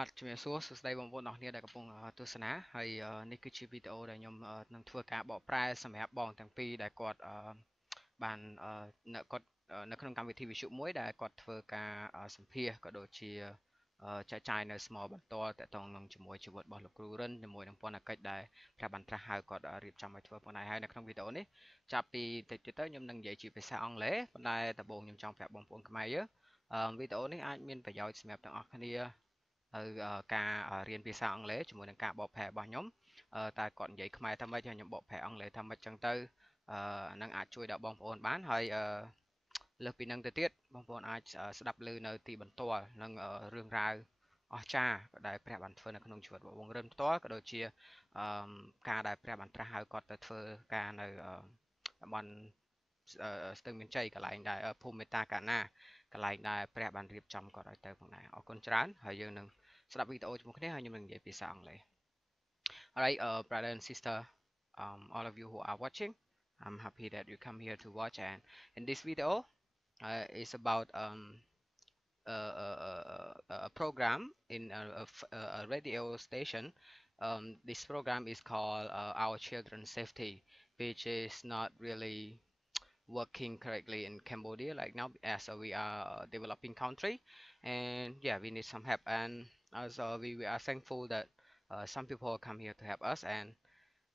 បាទជំរាបសួរសួស្តីបងប្អូនអរគ្នាដែលកំពុងទស្សនាហើយនេះគឺជាវីដេអូដែលខ្ញុំនឹងធ្វើការបកប្រែសម្រាប់បងទាំងពីរដែលគាត់បាននៅក្នុងកម្មវិធីវិទ្យុមួយដែលគាត់ធ្វើការសម្ភាសក៏ដូចជាចែកចាយនៅស្មោបន្ទាល់តកតងនឹងជាមួយជីវិតរបស់លោកគ្រូរិនជាមួយនឹងពន្ធកិច្ចដែលព្រះបានត្រាស់ហៅគាត់រៀបចំឲ្យធ្វើប៉ុណ្ណេះហើយនៅក្នុងវីដេអូនេះចាប់ពីតិចទៀតទៅខ្ញុំនឹងនិយាយជាភាសាអង់គ្លេសប៉ុន្តែដំបូងខ្ញុំចង់ប្រាប់បងប្អូនខ្មែរយើងវីដេអូនេះអាចមានប្រយោជន៍សម្រាប់ទាំងអស់គ្នាទៅការរៀនភាសាអង់គ្លេសជាមួយនឹងការបកប្រែរបស់ខ្ញុំតែគាត់និយាយខ្មែរថាម៉េចហើយខ្ញុំបកប្រែអង់គ្លេសថាម៉េចចឹងទៅនឹងអាចជួយដល់បងប្អូនបានហើយលើសពីនឹងទៅទៀតបងប្អូនអាចស្ដាប់ឮនៅទីបន្ទាល់នឹងរឿងរ៉ាវអស្ចារ្យដែលព្រះបានធ្វើនៅក្នុងជីវិតរបស់បងរិនផ្ទាល់ក៏ដូចជាការដែលព្រះបានត្រាស់ហៅគាត់ទៅធ្វើការនៅតំបន់ស្ទឹងមានជ័យកន្លែងដែលភូមិមេត្តាកាណាកន្លែងដែលព្រះបានរៀបចំគាត់ឲ្យទៅផងដែរអរគុណច្រើនហើយយើងនឹងស្ដាប់វីដេអូជាមួយគ្នាហើយខ្ញុំនឹងនិយាយភាសាអង់គ្លេស Alright brother and sister all of you who are watching I'm happy that you come here to watch and in this video is about a program in a radio station this program is called Our Children's Safety which is not really working correctly in Cambodia like now as we are a developing country and yeah we need some help and also we are thankful that some people come here to help us and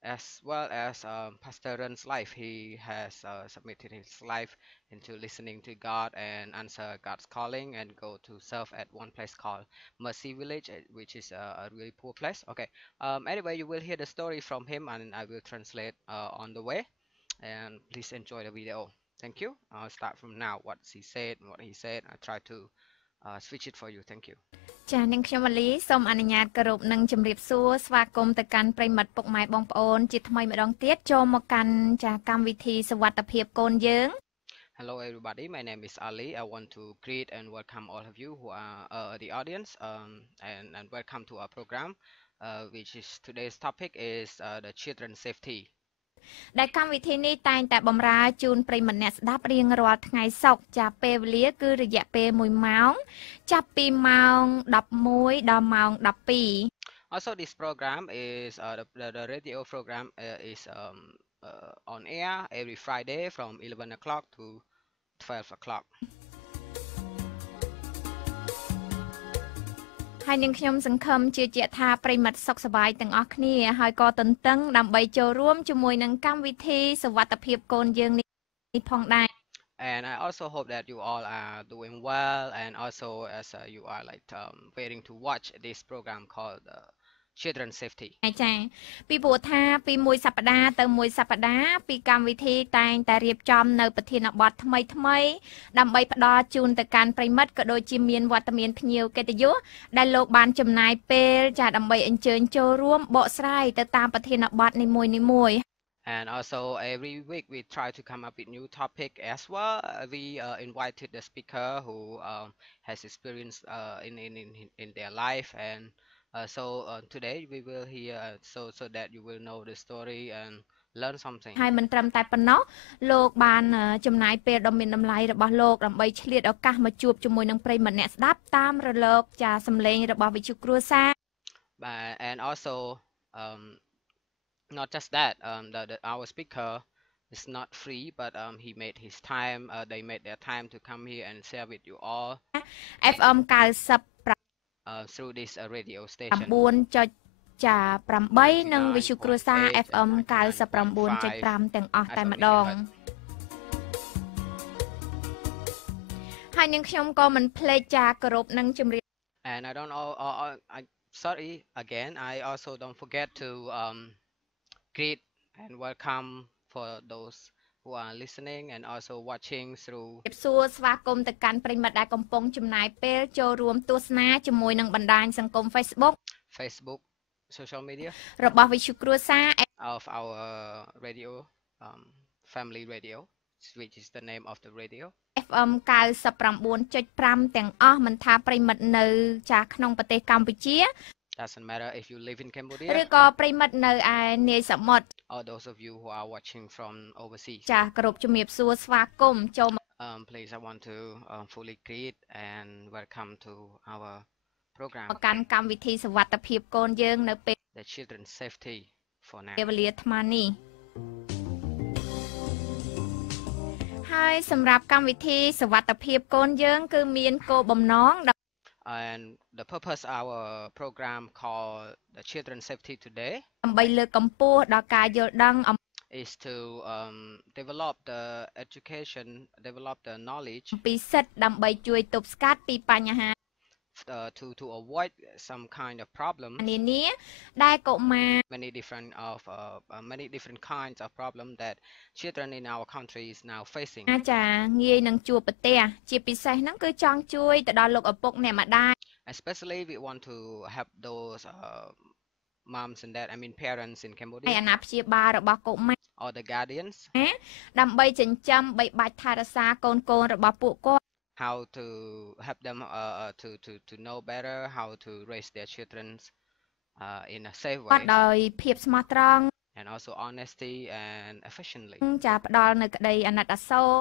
as well as Pastor Run's life he has submitted his life into listening to God and answer God's calling and go to serve at one place called Mercy Village which is a really poor place okay anyway you will hear the story from him and I will translate on the way and please enjoy the video thank you I'll start from now what he said I try to switch it for you thank you ចានាងខ្ញុំម៉ាលីសូមអនុញ្ញាតគោរពនិងជម្រាបសួរស្វាគមន៍ទៅកាន់ប្រិមិត្តពុកម៉ែបងប្អូនជាថ្មីម្ដងទៀតចូលមកកាន់ចាកម្មវិធីសុវត្ថិភាពកូនយើង Hello everybody my name is Ali I want to greet and welcome all of you who are the audience and welcome to our program which is today's topic is the children's safety ដែលកម្មវិធីនេះតែងតែបម្រើជូនប្រិយមិត្តអ្នកស្ដាប់រៀងរាល់ថ្ងៃសុក្រចាពេលវេលាគឺរយៈពេល1ម៉ោងចាប់ពីម៉ោង11ដល់ម៉ោង12 Also this program is the radio program is on air every Friday from 11 o'clock to 12 o'clock ហើយនាងខ្ញុំសង្ឃឹមជឿជាក់ថាប្រិមិត្តសុខសប្បាយទាំងអស់គ្នាហើយក៏ទន្ទឹងដើម្បីចូលរួមជាមួយនឹងកម្មវិធីសុវត្ថិភាពកូនយើងនេះផងដែរ And I also hope that you all are doing well and also as you are like waiting to watch this program called Children's Safety ចាពីព្រោះថាពីមួយសប្តាហ៍ទៅមួយសប្តាហ៍ពីកម្មវិធីតែងតែរៀបចំនៅប្រធានបទថ្មីដើម្បីផ្ដល់ជូនទៅកាន់ប្រិមិត្តក៏ដូចជាមានវត្តមានភ្ញៀវកិត្តិយសដែលលោកបានចំណាយពេលចាដើម្បីអញ្ជើញចូលរួមបកស្រាយទៅតាមប្រធានបទនីមួយៗ And also every week we try to come up with new topic as well. We invited the speaker who has experience in their life and so today we will hear so that you will know the story and learn something. ហើយមិនត្រឹមតែប៉ុណ្ណោះលោកបានចំណាយពេលដ៏មានតម្លៃរបស់លោកដើម្បីឆ្លៀតឱកាសមកជួបជាមួយនឹងប្រិយមិត្តអ្នកស្ដាប់តាមរលកចាសំឡេងរបស់វិទ្យុគ្រួសារ And also not just that our speaker is not free but he made his time they made their time to come here and share with you all FM 90 through this radio station 9.8 និងវិទ្យុគ្រួសារ FM 99.5 ទាំងអស់តែម្ដងហើយនាងខ្ញុំក៏មិនភ្លេចចាគោរពនិងជម្រាប And I don't know sorry again I also don't forget to greet and welcome for those who are listening and also watching through សួរស្វាគមន៍ទៅកាន់ប្រិមិត្តដែលកំពុងចំណាយពេលចូលរួមទស្សនាជាមួយនឹងបណ្ដាញសង្គម Facebook social media របស់វិទ្យុគ្រួសារ of our radio family radio which is the name of the radio FM 99.5 ទាំងអស់មិនថាប្រិមិត្តនៅចាក្នុងប្រទេសកម្ពុជា Doesn't matter if you live in Cambodia ឬក៏ប្រិមិត្តនៅឯនាយសមុទ្រ or those of you who are watching from overseas ចាគោរពជំរាបសួរស្វាគមន៍ចូល please I want to fully greet and welcome to our program មកកាន់កម្មវិធីសុវត្ថិភាពកូនយើងនៅពេល the children's safety for now វេលាថ្មនេះហើយសម្រាប់កម្មវិធីសុវត្ថិភាពកូនយើងគឺមានគោលបំណង and the purpose of our program called the children's safety today ដើម្បីលើកកម្ពស់ដល់ការយល់ដឹង is to develop the education, develop the knowledge អំពីសិទ្ធិដើម្បីជួយទប់ស្កាត់ពីបញ្ហា to avoid some kind of problem នានាដែលកុមារ many different kinds of problem that children in our country is now facing ចាងាយនឹងជួបប្រទះជាពិសេសហ្នឹងគឺចង់ជួយទៅដល់លោកឪពុកអ្នកម្ដាយ especially we want to help those moms and dad, I mean parents in ហើយ Cambodia អាណាព្យាបាលរបស់កុមារ or the guardians ដើម្បីចិញ្ចឹមបីបាច់ថែរក្សាកូនៗរបស់ពួកគាត់ how to help them to know better how to raise their children in a safe គាត់ way ដោយភាពស្មោះត្រង់ and also honesty and efficiently ចាផ្ដល់នៅក្តីអាណិតអាសូរ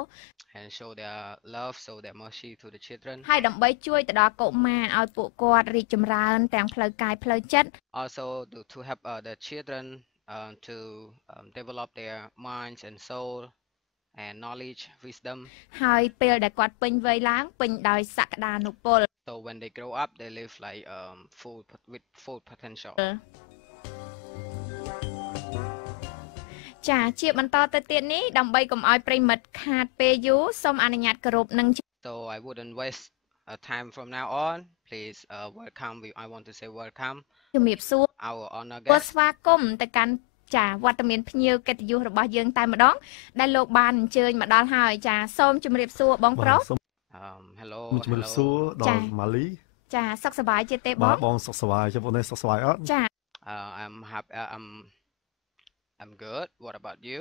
and show their love, show their mercy to the children ហើយដើម្បីជួយទៅដល់កុមារឲ្យពួកគាត់រីកចម្រើនទាំងផ្លូវកាយផ្លូវចិត្ត also to help the children to develop their minds and soul and knowledge wisdom ហើយពេលដែលគាត់ពេញវ័យឡើងពេញដោយសក្តានុពល so when they grow up they live like with full potential ចាជាបន្តទៅទៀតនេះដើម្បីកុំឲ្យប្រិមិត្តខាតពេលយូរសូមអនុញ្ញាតគោរពនឹង so I wouldn't waste time from now on please welcome I want to say welcome ជំរាបសួរ our honor ពល guest ស្វាគមន៍ទៅកាន់ចាវត្តមានភ្ញៀវកិត្តិយសរបស់យើងតែម្ដងដែលលោកបានអញ្ជើញមកដល់ហើយចាសូមជំរាបសួរបងប្រុស hello ជំរាបសួរដល់ម៉ាលី ចាសុខសប្បាយជាទេបង បាទបងសុខសប្បាយចាំបងនេះសុខសប្បាយអត់ ចា I'm happy I'm good what about you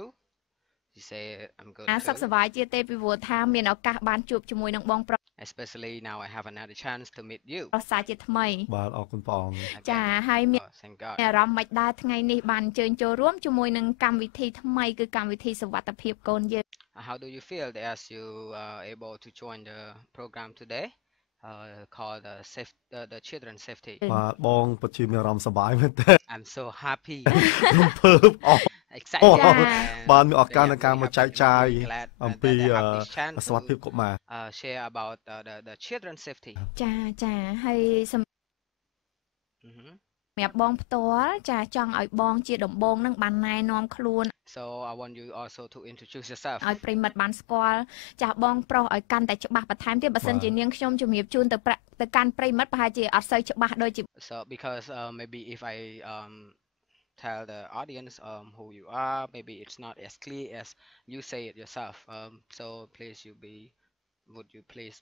you say I'm good សុខសប្បាយជាទេពីព្រោះថាមានឱកាសបានជួបជាមួយនឹងបងប្រុស especially now I have another chance to meet you ប្រសាជាថ្មី បាទអរគុណព្រះអង្គ ចាហើយមាន thank God អារម្មណ៍មិនដែរថ្ងៃនេះបានអញ្ជើញចូលរួមជាមួយនឹងកម្មវិធីថ្មីគឺកម្មវិធីសុវត្ថិភាពកូនយើង how do you feel as you are able to join the program today called the children's safety បាទបងពិតជាមានអារម្មណ៍សប្បាយមែនទេ I'm so happy រំភើបអស់ excited បានមានឱកាសในការមកចែកចាយអំពី they have this chance សុខភាពកុមារ share about the children's safety ចាចាហើយសម្រាប់បងផ្ទាល់ចាចង់ឲ្យបងជាដំបងនឹងបានណែនាំខ្លួន so I want you also to introduce yourself ឲ្យប្រិមិត្តបានស្គាល់ចាបងប្រុសឲ្យកាន់តែច្បាស់បន្ថែមទៀតបើសិនជានាងខ្ញុំជំរាបជូនទៅកាន់ប្រិមិត្តប្រហែលជាអត់សូវច្បាស់ដូចជា so because maybe if I tell the audience who you are maybe it's not as clear as you say it yourself so please would you please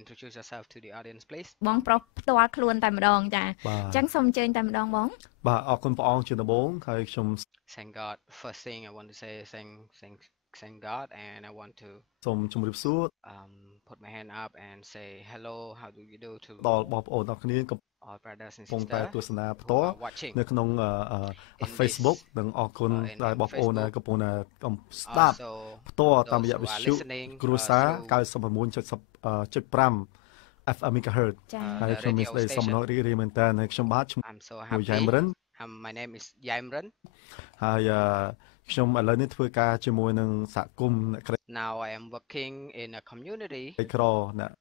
introduce yourself to the audience please បងប្រុសផ្ទាល់ខ្លួនតែម្ដងចាអញ្ចឹងសូមអញ្ជើញតែម្ដងបង បាទអរគុណព្រះអង្គជាដំបូងហើយខ្ញុំ thank God first thing I want to say thank God and I want to សូមជម្រាបសួរ put my hand up and say hello how do you do to ដល់បងប្អូនអរគ្នាកំ all brothers and ពុងតែ sisters ទស្សនាផ្ទាល់នៅក្នុង Facebook និងអរគុណដល់បងប្អូនដែលកំពុងតែស្ដាប់ផ្ទាល់តាមរយៈវិទ្យុគ្រួសារ 99.5 FM MHz ហើយខ្ញុំមានស្ដីសំណររីករាយមែនតើហើយខ្ញុំបាទឈ្មោះ I'm so happy Yamran my name is Yamran ហើយខ្ញុំឥឡូវនេះធ្វើការជាមួយនឹងសហគមន៍អ្នកក្រី now I am working in a community ក្រអ្នក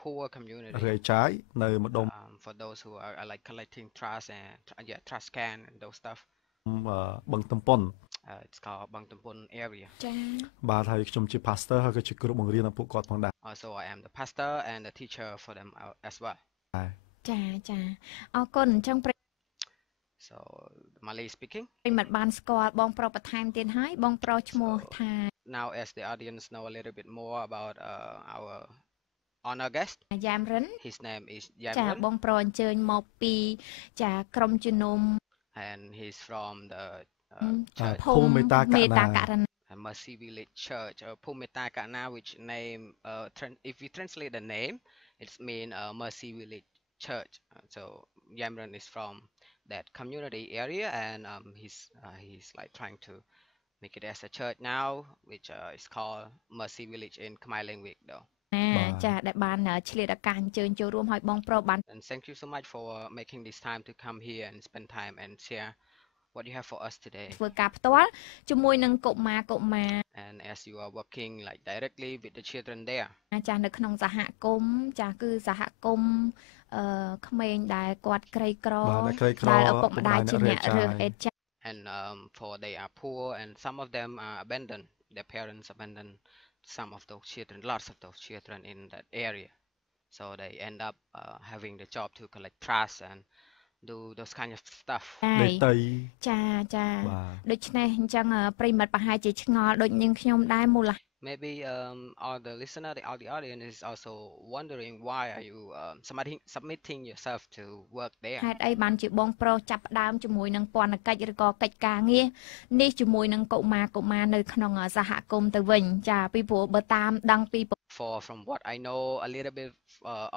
poor community រាយចាយនៅម្ដុំ for those who are like collecting trash and trash can and those stuff បឹងតំពុន it's called Bang Tampon area ចា បាទហើយខ្ញុំជា pastor ហើយក៏ជាគ្រូបង្រៀនដល់ពួកគាត់ផងដែរ also I am the pastor and the teacher for them as well ចាចាអរគុណអញ្ចឹង so Malay speaking ប្រិមិត្តបានស្គាល់បងប្រុសបន្ថែមទៀតហើយបងប្រុសឈ្មោះថា now as the audience know a little bit more about our honor guest Yamran his name is ចា Yamran បងប្រុសអញ្ជើញមកពីចាក្រុមជំនុំ and he's from the ភូមិមេតាករណា Mercy Village Church Phumeta Kana which name if we translate the name it's mean Mercy Village Church so Yamran is from that community area and he's like trying to make it as a church now which is called Mercy Village in Khmer language though ចាដែលបានឆ្លៀតឱកាសអញ្ជើញចូលរួមឲ្យបងប្រុសបាន And thank you so much for making this time to come here and spend time and share what you have for us today. ធ្វើការផ្ទាល់ជាមួយនឹងកុមារ And as you are working like directly with the children there. ចានៅក្នុងសហគមន៍ចាគឺសហគមន៍ក្មេងដែលគាត់ក្រីក្រដែលឪពុកម្ដាយជាអ្នករើសអេតចា And for they are poor and some of them are abandoned. Their parents abandoned some of those children, lots of those children in that area. So they end up having the job to collect trash and do those kind of stuff. ចាដូច្នេះអញ្ចឹងប្រិមិត្តប្រហែលជាឆ្ងល់ដូចនាងខ្ញុំដែរមូល Maybe all the listener, all the audience is also wondering why are you submitting yourself to work there. ហេតុអីបានជាបងប្រុសចាប់ផ្ដើមជាមួយនឹងពន្ធកិច្ចឬក៏កិច្ចការងារនេះជាមួយនឹងកុមារនៅក្នុងសហគមន៍ទៅវិញចាពីព្រោះបើតាមដឹងពី From what I know a little bit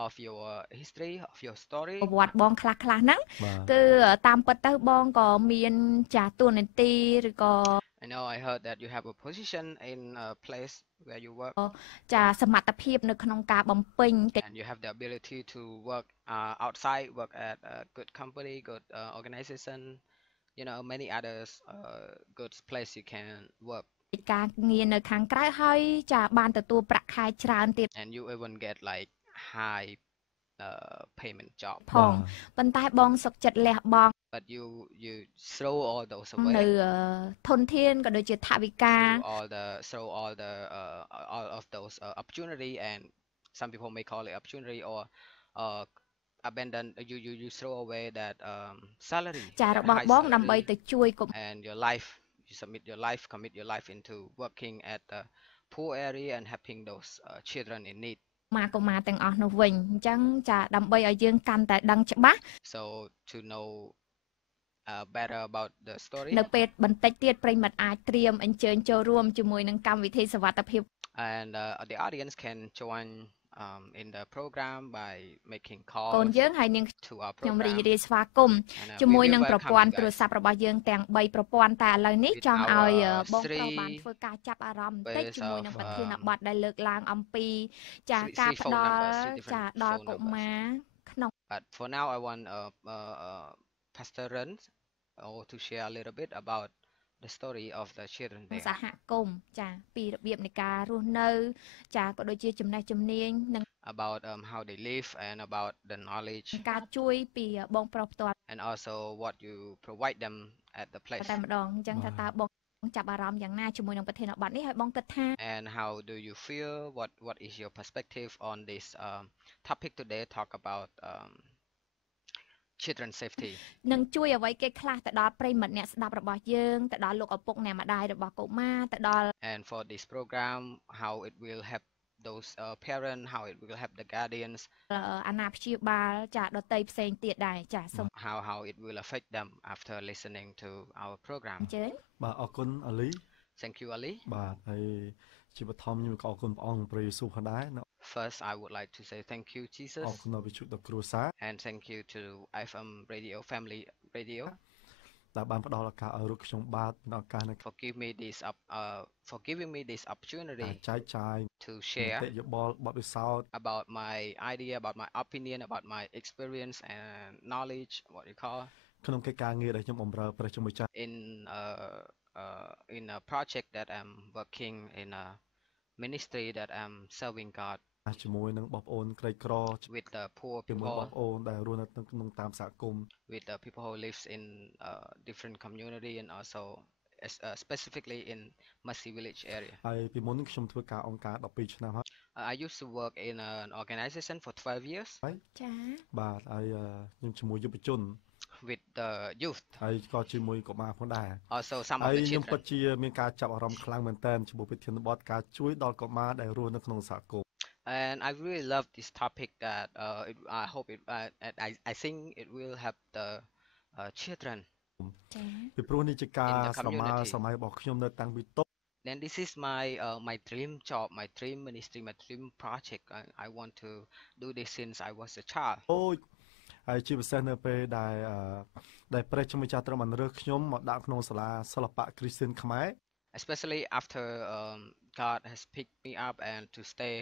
of your history of your story ប្រវត្តិបងខ្លះហ្នឹងគឺតាមពិតទៅបងក៏មានចាតួនាទីឬក៏ I know I heard that you have a position in a place where you work ចាសមត្ថភាពនៅក្នុងការបំពេញ and you have the ability to work outside work at a good company good organization you know many others good place you can work ការងារនៅខាងក្រៅហើយចាបានទទួលប្រាក់ខែច្រើនទៀត and you even get like high payment job ផងប៉ុន្តែបងសុខចិត្តលះបង់ but you throw all those away នៅធនធានក៏ដូចជាថវិកា throw all of those opportunity and some people may call it opportunity or abandon you throw away that salary ចារបស់បងដើម្បីទៅជួយ and your life you commit your life into working at the poor area and helping those children in need កុមារទាំងអស់នោះវិញអញ្ចឹងចាដើម្បីឲ្យយើងកាន់តែដឹងច្បាស់ so to know better about the story នៅពេលបន្តិចទៀតប្រិមិត្តអាចត្រៀមអញ្ជើញចូលរួមជាមួយនឹងកម្មវិធីសុវត្ថិភាព and the audience can join in the program by making calls កូនយើងហើយនាង to our ខ្ញុំ program រីករាយស្វាគមន៍ជាមួយនឹងប្រព័ន្ធទូរស័ព្ទរបស់យើងទាំង3ប្រព័ន្ធតែឥឡូវនេះចង់ឲ្យបងប្រុសបានធ្វើការចាប់អារម្មណ៍បន្តិចជាមួយនឹងប្រធានបទដែលលើកឡើងអំពីចាការផ្ដល់ចាដល់កុមារក្នុង but for now I want Pastor Ren to share a little bit about the story of the children there សហគមន៍ចាពីរបៀបនៃការរស់នៅចាក៏ដូចជាចំណេះជំនាញនិង about how they live and about the knowledge ការជួយពីបងប្រុសផ្ទាល់ and also what you provide them at the place តែម្ដងអញ្ចឹងតើបងចាប់អារម្មណ៍យ៉ាងណាជាមួយនឹងប្រធានបទនេះហើយបងគិតថា and how do you feel what is your perspective on this topic today talk about children safety នឹងជួយអ្វីគេខ្លះទៅដល់ប្រិមិត្តអ្នកស្ដាប់របស់យើងទៅដល់លោកឪពុកអ្នកម្ដាយរបស់កុមារទៅដល់ and for this program how it will help those parents how it will help the guardians អាណាព្យាបាលចាដតីផ្សេងទៀតដែរចាសូម how it will affect them after listening to our program អញ្ជើញ បាទអរគុណអាលី thank you Ali បាទហើយជាបឋមខ្ញុំក៏អរគុណព្រះអង្គព្រះយេស៊ូវផងដែរ first I would like to say thank you Jesus អរគុណដល់វិទ្យុដ៏គ្រួសារ and thank you to FM radio family radio ដែលបានផ្ដល់ឱកាសឲ្យរូបខ្ញុំបាទនៅឱកាសនេះ for giving me this opportunity ចែកចាយ to share យោបល់បទពិសោធន៍ about my idea about my opinion about my experience and knowledge what you call ក្នុងកិច្ចការងារដែលខ្ញុំបម្រើព្រះជាម្ចាស់ in a project that I'm working in a ministry that I'm serving God ជាមួយនឹងបងប្អូនក្រីក្រ with the poor ជាមួយ people បងប្អូនដែលរស់នៅក្នុងតាមសហគមន៍ with the people who lives in different community and also specifically in Mercy Village area ហើយពីមុនខ្ញុំធ្វើការអង្គការ12ឆ្នាំហើយ I used to work in an organization for 12 years ចា បាទហើយខ្ញុំជាមួយយុវជន with the youth ហើយក៏ជាមួយកុមារផងដែរ also some of the ខ្ញុំពិត children ជាមានការចាប់អារម្មណ៍ខ្លាំងមែនទែនជាមួយប្រធានបទការជួយដល់កុមារដែលរស់នៅក្នុងសហគមន៍ and I really love this topic that I hope it I think it will help the children ចា ពីព្រោះនេះជាការស្រមើសម័យរបស់ខ្ញុំនៅតាំងពីតូច then this is my dream job my dream ministry my dream project I want to do this since I was a child អូយហើយជាពិសេសនៅពេលដែលព្រះជាម្ចាស់ទ្រង់បានរើសខ្ញុំមកដាក់ក្នុងសាលាសិល្បៈគ្រីស្ទានខ្មែរ especially after God has picked me up and to stay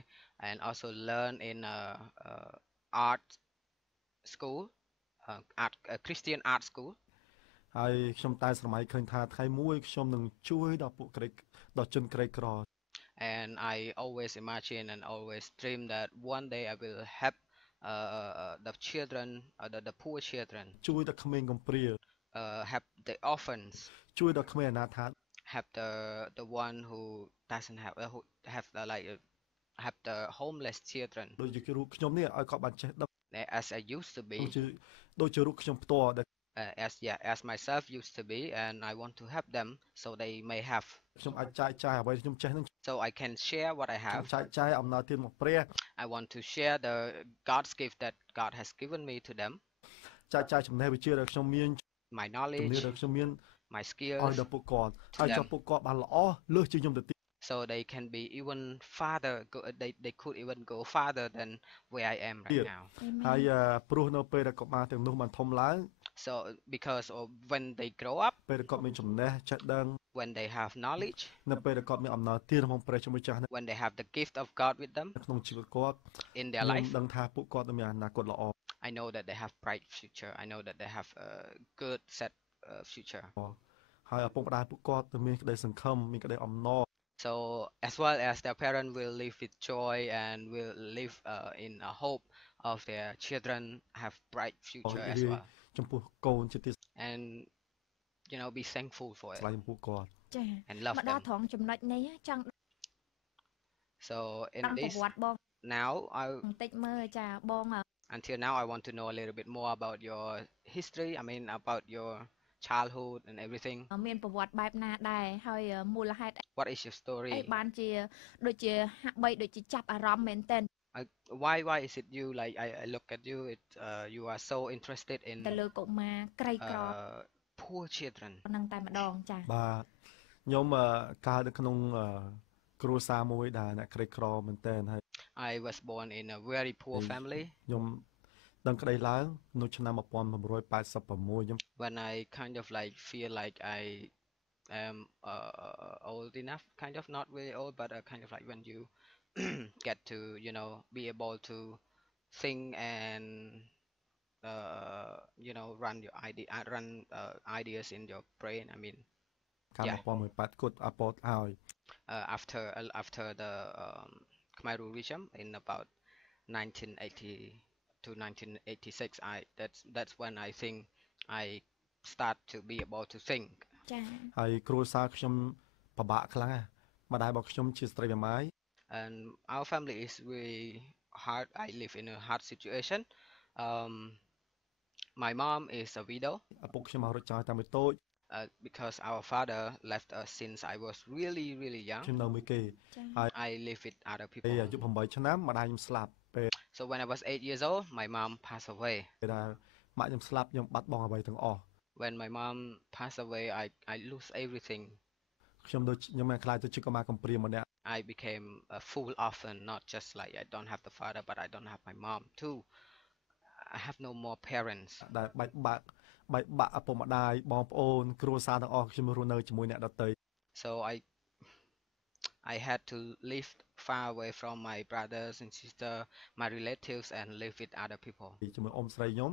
and also learn in art school, art Christian art school. ហើយខ្ញុំតែស្រមៃឃើញថាថ្ងៃមួយខ្ញុំនឹងជួយដល់ពួកក្រីដល់ជនក្រីក្រ And I always imagine and always dream that one day I will help the children, the poor children, ជួយដល់ក្មេងកំព្រា help the orphans, ជួយដល់ក្មេងអនាថា help the one who doesn't have who have have the homeless children. ដូចជារូបខ្ញុំនេះឲ្យគាត់បានចេះដឹង As I used to be, ដូចជារូបខ្ញុំផ្ទាល់ដែល as myself used to be, and I want to help them so they may have. ខ្ញុំអាចចែកចាយអ្វីខ្ញុំចេះនឹង So I can share what I ខ្ញុំ have. ចែកចាយអំណោយទានមកព្រះ I want to share the God's gift that God has given me to them, ចែកចាយចំណេះវិជ្ជាដែលខ្ញុំមាន my ជំនាញ knowledge, ដែលខ្ញុំមាន my ឲ្យ skills, ដល់ពួកគាត់ហើយចង់ពួកគាត់បានល្អលើសជាខ្ញុំទៅទៀត so they can be even farther. They could even go farther than where I am right now. ហើយ ព្រោះនៅពេលដែលកុមារទាំងនោះបានធំឡើង So because of when they grow up, ពេលដែលគាត់មានចំណេះចេះដឹង when they have knowledge, នៅពេលដែលគាត់មានអំណោយទានរបស់ព្រះជាមួយចាស់ when they have the gift of God with them ក្នុងជីវិតគាត់ in their ខ្ញុំ life, ដឹងថាពួកគាត់នឹងមានអនាគតល្អ I know that they have bright future. I know that they have a good set future. ហើយឪពុកម្ដាយពួកគាត់ទៅមានក្តីសង្ឃឹមមានក្តីអំណរ So as well as their parents will live with joy and will live in a hope of their children have bright future as well. ចំពោះកូនជាទី And be thankful for it ស្លាញ់ចំពោះគាត់ ចា and love មកដល់ them. ត្រង់ចំណុចនេះចង់ So in ដឹងប្រ this វត្តិបង now, បន្តិចមើលចាបង until now I want to know a little bit more about your history. I mean about your childhood and everything. មានប្រវត្តិបែបណាដែរហើយមូលហេតុ What is your អី story? បានជាដូចជាហាក់បីដូចជាចាប់អារម្មណ៍មែនតើ Why is it you like I look at you you are so interested in ទៅលើកុមារក្រីក្រ poor children? ហ្នឹងតែម្ដងចា បាទខ្ញុំកើតនៅក្នុងគ្រួសារមួយដែលអ្នកក្រីក្រមែនតើហើយ I was born in a very poor family. ខ្ញុំដឹងក្តីឡើងនៅឆ្នាំ1986ខ្ញុំ When I kind of like feel like I am old enough, kind of not really old, but kind of like when you get to be able to think and run ideas in your brain. I mean, កាល Yeah. 1988គត់អពតហើយ after the Khmer rule regime in about 1980 to 1986, that's when I think I start to be able to think. ចា ហើយគ្រួសារខ្ញុំពិបាកខ្លាំងណាស់ម្ដាយរបស់ខ្ញុំជាស្ត្រីមេម៉ាយ And our family is really hard. I live in a hard situation. My mom is a widow ឪពុកខ្ញុំមករត់ចោលតាំងពីតូច because our father left us since I was really, really ខ្ញុំ young. នៅមួយគេ ចា I live with other ពេល people. អាយុ8ឆ្នាំម្ដាយខ្ញុំស្លាប់ពេល So when I was 8 years old, my mom passed away. ដែលម៉ាក់ខ្ញុំស្លាប់ខ្ញុំបាត់បង់អ្វីទាំងអស់ When my mom passed away, I lose everything. ខ្ញុំដូចខ្ញុំបានខ្លាចទៅជាកុមារកំព្រាម្នាក់ I became a full orphan, not just like I don't have the father, but I don't have my mom too. I have no more parents. ដែលបែកបាក់ឪពុកម្ដាយបងប្អូនគ្រួសារទាំងអស់ខ្ញុំរស់នៅជាមួយអ្នកដទៃ So I had to live far away from my brothers and sister, my relatives, and live with other people, ជាមួយអ៊ំស្រីខ្ញុំ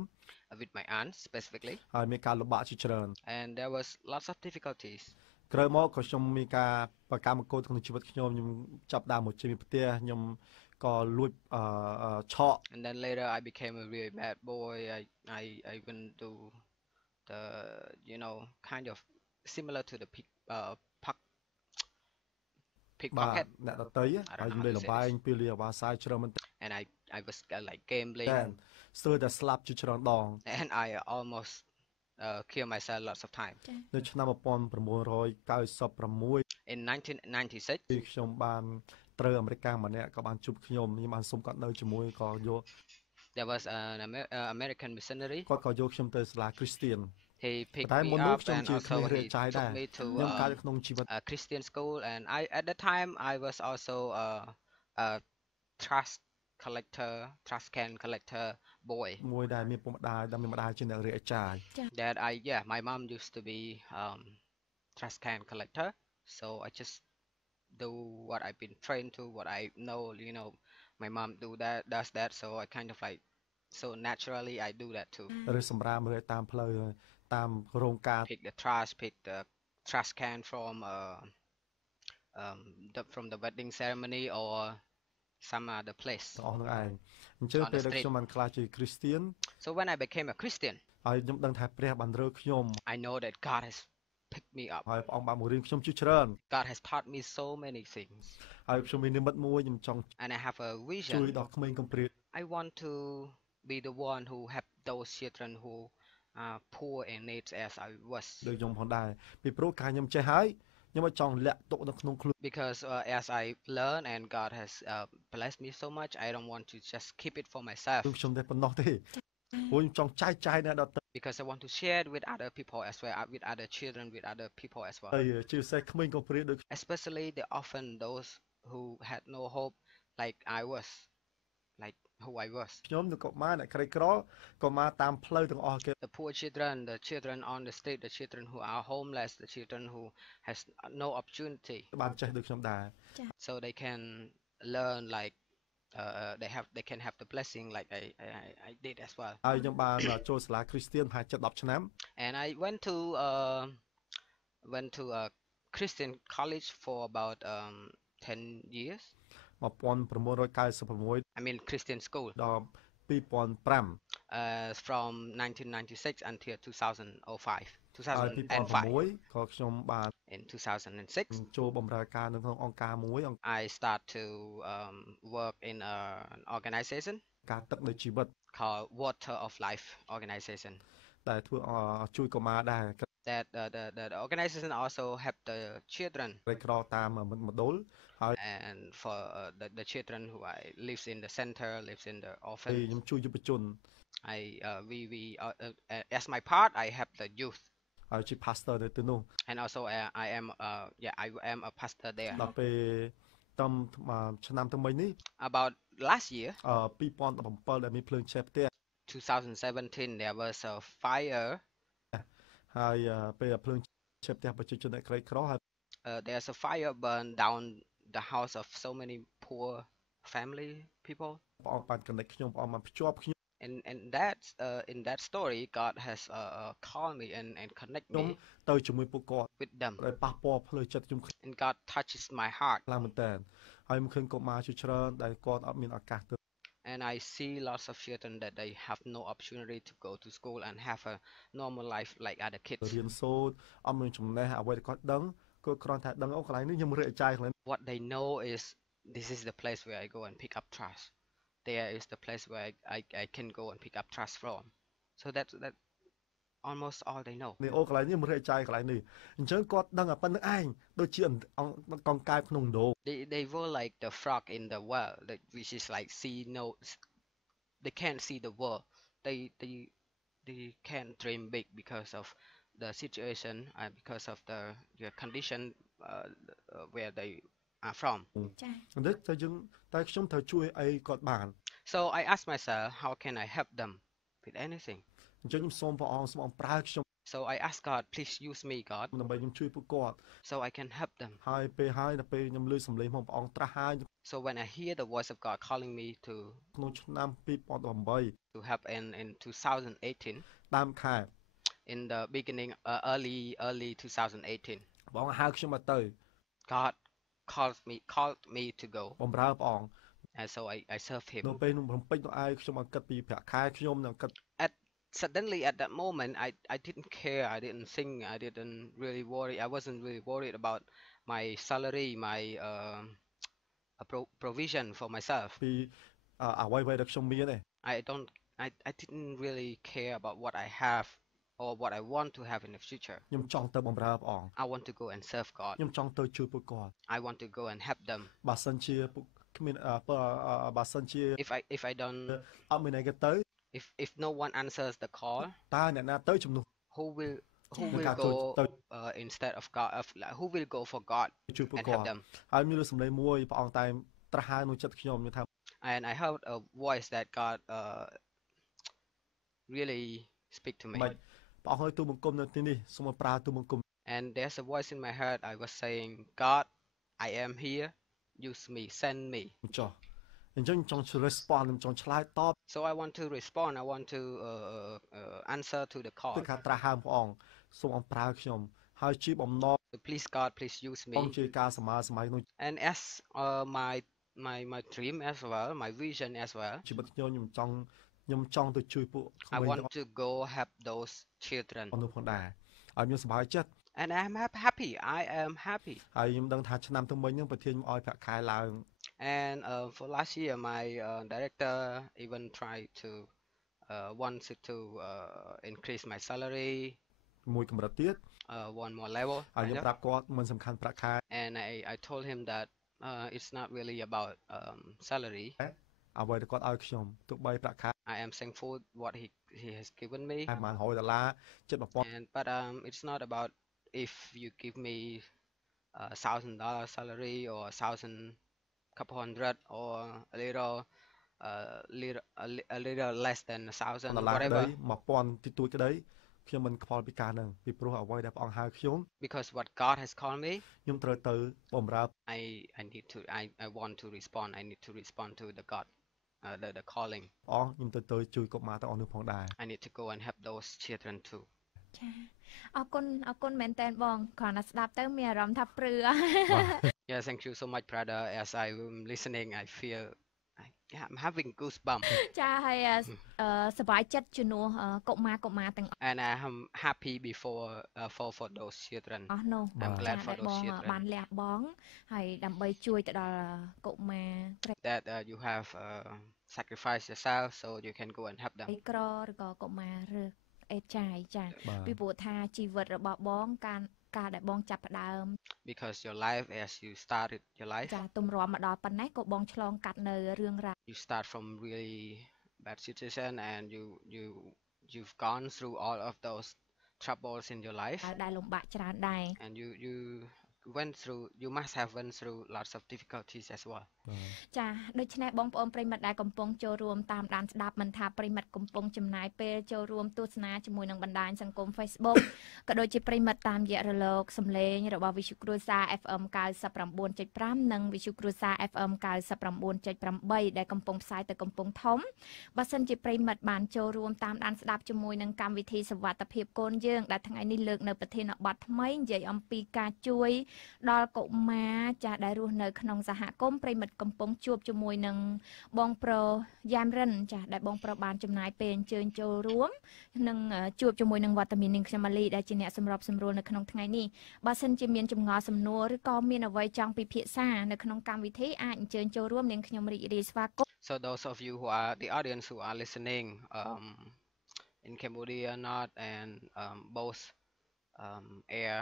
with my aunts specifically. ហើយមានការលំបាកជាច្រើន And there was lots of difficulties. ក្រោយមកក៏ខ្ញុំមានការប្រកម្មកូនក្នុងជីវិតខ្ញុំចាប់ដើមមកជិះពីផ្ទះខ្ញុំក៏លួចឆក់ And then later I became a really bad boy. I even do the kind of similar to theបាទ pickpocket, អ្នកដទៃហើយខ្ញុំលេងលបែងពីលីអាវ៉ាសាយច្រើនមែន and I was like gambling, តែស្ទើរតែស្លាប់ជាច្រើនដង and I almost kill myself lots of time. នៅឆ្នាំ1996 In 1996, ពីខ្ញុំបានត្រូវអាមេរិកម្នាក់ក៏បានជួបខ្ញុំបានសុំគាត់នៅជាមួយក៏យក there was an American missionary. គាត់ក៏យកខ្ញុំទៅសាលាគ្រីស្ទៀន He picked តែ me មុននោះ up ខ្ញុំ and ជាក្មេង also រា he ចាយដែរ took me ខ្ញុំកើត to ក្នុងជីវិត a Christian school, and at that time I was also a trust can collector boy. មួយដែលមានពុកម្ដាយដែលមានម្ដាយជាអ្នករាចាយ My mom used to be trash can collector. so I just do what I've been trained to, what I know. My mom does that, so I kind of like, so naturally I do that too. ឬសម្រាមរើតាមផ្លូវតាមរោងការ Pick the trash can from the wedding ceremony or some other place ទាំងអស់នឹងឯងអញ្ចឹង on ពេល the ដែល street. ខ្ញុំបានក្លាយជាគ្រីស្ទៀន So when I became a Christian, ហើយខ្ញុំដឹងថាព្រះបានរើខ្ញុំ I know that God has picked me up. ហើយព្រះអង្គបានបង្រៀនខ្ញុំជាច្រើន God has taught me so many things, ហើយខ្ញុំមាននិមិត្តមួយខ្ញុំចង់ and I have a ជួយ vision. ដល់ក្មេងកំព្រាត I want to be the one who help those children who are poor in needs as I was. ដូចខ្ញុំផងដែរពីព្រោះការខ្ញុំចេះហើយខ្ញុំអត់ចង់លាក់ទុកនៅក្នុងខ្លួន Because as I learn and God has blessed me so much, I don't want to just keep it for myself. ខ្ញុំតែប៉ុណ្ណោះទេព្រោះខ្ញុំចង់ចែកចាយអ្នកដទៃ Because I want to share it with other people as well, with other children, with other people as well. ហើយជាពិសេសក្មេងកំព្រាតដូច Especially the orphan, those who had no hope, like I was, like who I was. ខ្ញុំនិងកុមារអ្នកក្រីក្រកុមារតាមផ្លូវទាំងអស់គេ The poor children, the children on the street, the children who are homeless, the children who has no opportunity, បានចេះដូចខ្ញុំដែរ so they can learn like they can have the blessing like I did as well. ហើយខ្ញុំបានចូលសាលាគ្រីស្ទៀនប្រហែលជិត10ឆ្នាំ And I went to a Christian college for about 10 years. 1996 I mean Christian school. ដល់2005 From 1996 until 2005. ហើយ 2005. 2006ក៏ខ្ញុំបាន In 2006, ចូលបម្រើការនៅក្នុងអង្គការមួយអង្គ I start to work in an organization ការទឹកនៃជីវិត called Water of Life Organization. ដែលធ្វើជួយកុមារដែរ That the organization also help the children ក្រីក្រតាមមណ្ឌលហើយ and for the children who lives in the center, lives in the ខ្ញុំ orphan. ជួយយុវជន As my part, I help the youth, ហើយជា pastor នៅទីនោះ and also I am a pastor there. ដល់ពេលតាមឆ្នាំថ្មីនេះ About last year, 2017ដែលមានភ្លើងឆេះផ្ទះ 2017, there was a fire. ហើយពេលភ្លើងឆេះផ្ទះប្រជាជនអ្នកក្រីក្រហើយ There's a fire burn down the house of so many poor family people. ព្រះអង្គបាន connect ខ្ញុំព្រះអង្គបានភ្ជាប់ខ្ញុំ And in that story, God has called me and connect ខ្ញុំ me ទៅជាមួយពួកគាត់ with them. ដែលប៉ះពាល់ផ្លូវចិត្តខ្ញុំ And God touches my heart. ខ្លាំងមែនតើហើយខ្ញុំឃើញកុមារជាច្រើនដែលគាត់អត់មានឱកាសទៅ And I see lots of children that they have no opportunity to go to school and have a normal life like other kids. រៀនសូត្រអត់មានចំណេះអ្វីដែលគាត់ដឹងគាត់គ្រាន់តែដឹងអូកន្លែងនេះខ្ញុំរៀបចាយកន្លែង What they know is this is the place where I go and pick up trash. There is the place where I can go and pick up trash from. So that almost all they know. នេះអូកន្លែងនេះខ្ញុំរៀបចាយកន្លែងនេះអញ្ចឹងគាត់ដឹងតែប៉ុណ្្នឹងឯងដូចជាកង្កែបក្នុងដូង They were like the frog in the well, which is like they can't see the world. They can't dream big because of the situation and because of the condition where they are from. អញ្ចឹងតែយើងតែខ្ញុំត្រូវជួយអីគាត់បាន So I asked myself, how can I help them with anything? អញ្ចឹងខ្ញុំសូមព្រះអង្គសូមអង្គប្រើខ្ញុំ So I asked God, please use me, God, ដើម្បីខ្ញុំជួយពួកគាត់ so I can help them. ហើយដល់ពេលខ្ញុំឮសំឡេងរបស់ព្រះអង្គត្រាស់ហើយ So when I hear the voice of God calling me ក្នុងឆ្នាំ2018 to help in 2018, ដើមខែ in the beginning, early 2018, ព្រះអង្គហៅខ្ញុំមកទៅ God called me to go, បម្រើព្រះអង្គ and so I served នៅ Him. ពេលនោះរំពេចនោះឯងខ្ញុំអង្កត់ពីប្រាក់ខែខ្ញុំនិងអង្កត់ Suddenly at that moment, I didn't care. I didn't think. I didn't really worry. I wasn't really worried about my salary, my provision for myself. ពីអ្វីដែលខ្ញុំមានទេ I didn't really care about what I have or what I want to have in the future. ខ្ញុំចង់ទៅបម្រើព្រះអង្គ I want to go and serve God. ខ្ញុំចង់ទៅជួយពួកគាត់ I want to go and help them. បើសិនជាពួកគ្មានបើសិនជា If I don't, អត់មានអីគេទៅ if no one answers the call, តើអ្នកណាទៅជំនួស who will God go to- instead of God? Who will go for God ជួយពួក and គា help ត់ them? ហើយមានសំឡេងមួយព្រះអង្គតែត្រាស់ហើយក្នុងចិត្តខ្ញុំថា And I heard a voice that God really speak to me. មិនព្រះអង្គឲ្យទូបង្គំនៅទីនេះសូមឲ្យប្រើទូបង្គំ And there's a voice in my head. I was saying, God, I am here. Use me, send me. ចុះអញ្ចឹងចង់ respond ចង់ឆ្លើយតប So I want to respond. I want to answer to the ទៅ call. ការត្រាស់ហើមព្រះអង្គសូមអង្គប្រើខ្ញុំហើយជាបំណង So please, God, please use អង្គ me. ជាការសម័យក្នុង And as my dream as well, my vision as well, ជីវិតខ្ញុំចង់ទៅជួយពួកក្ I មេង want to go help those children. ទាំងនោះផងដែរឲ្យមានសុខចិត្ត And I'm happy. I am happy. ហើយខ្ញុំដឹងថាឆ្នាំទៅមិញហ្នឹងប្រធានខ្ញុំឲ្យប្រាក់ខែឡើង And for last year, my director even tried to wants it to increase my salary មួយកម្រិតទៀត one more level. ហើយខ្ញុំ kind of. ប្រាប់គាត់មិនសំខាន់ប្រាក់ខែ And I told him that it's not really about salary. អ្វីដែលគាត់ឲ្យខ្ញុំទោះបីប្រាក់ខែ I am thankful what he has given me. ប្រហែល$100ចិត្ត1000 And but it's not about if you give me $1,000 salary or couple hundred or a little less than $1,000 $1,000 ក្តី whatever. 1000ទីទួចក្តីខ្ញុំមិនខ្វល់ពីការហ្នឹងពីព្រោះអ្វីដែលព្រះអង្គហៅខ្ញុំ Because what God has called me, ខ្ញុំត្រូវទៅបម្រើ I want to respond. I need to respond to the God, the calling. ព្រះអង្គខ្ញុំទៅជួយកុមារទាំងអស់នោះផងដែរ I need to go and help those children too. ចាអរគុណមែនតើបងគ្រាន់តែស្ដាប់ទៅមានអារម្មណ៍ថាព្រឺ Yeah, thank you so much, brother. As I'm listening, I feel I'm having goosebumps. ចាហើយសប្បាយចិត្តជំនួសកុមារទាំង And I am happy before for those children. អស់នោះ I'm ចា glad for ដែល those បង children បានលះបង់ហើយដើម្បីជួយទៅដល់កុមារ that you have sacrificed yourself so you can go and help them. ក្រឬក៏កុមារឬអេចាយចា បាទ ពីព្រោះថាជីវិតរបស់បងការដែលបងចាប់ផ្ដើម Because your life, as you started your life, ចាទម្រាំមកដល់ប៉ុណ្ណេះក៏បងឆ្លងកាត់នៅរឿងរ៉ាវ you start from really bad situation and you've gone through all of those troubles in your life ដែលលំបាកច្រើនដែរ and you must have went through lots of difficulties as well. ចាដូច្នេះបងប្អូនប្រិមិត្តដែលកំពុងចូលរួមតាមដានស្ដាប់មិនថាប្រិមិត្តកំពុងចំណាយពេលចូលរួមទស្សនាជាមួយនឹងបណ្ដាញសង្គម Facebook ក៏ដូចជាប្រិមិត្តតាមរយៈរលកសំឡេងរបស់វិទ្យុគ្រួសារ FM 99.5 និងវិទ្យុគ្រួសារ FM 99.8 ដែលកំពុងផ្សាយទៅកំពង់ធំបើសិនជាប្រិមិត្តបានចូលរួមតាមដានស្ដាប់ជាមួយនឹងកម្មវិធីសុវត្ថិភាពកូនយើងដែលថ្ងៃនេះលើកនៅប្រធានបទថ្មីនិយាយអំពីការជួយដល់កុមារចាស់ដែលរស់នៅក្នុងសហគមន៍ប្រិមិត្តកំពុងជួបជាមួយនឹងបងប្រុសយ៉ាមរិនចាស់ដែលបងប្រុសបានចំណាយពេលអញ្ជើញចូលរួមនិងជួបជាមួយនឹងវត្តមាននាងខ្ញុំម៉ាលីដែលជាអ្នកសម្របសម្រួលនៅក្នុងថ្ងៃនេះបើសិនជាមានចម្ងល់សំណួរឬក៏មានអ្វីចង់ពិភាក្សានៅក្នុងកម្មវិធីអាចអញ្ជើញចូលរួមនាងខ្ញុំរីករាយស្វាគមន៍ So those of you who are the audience who are listening in Cambodia, not and both air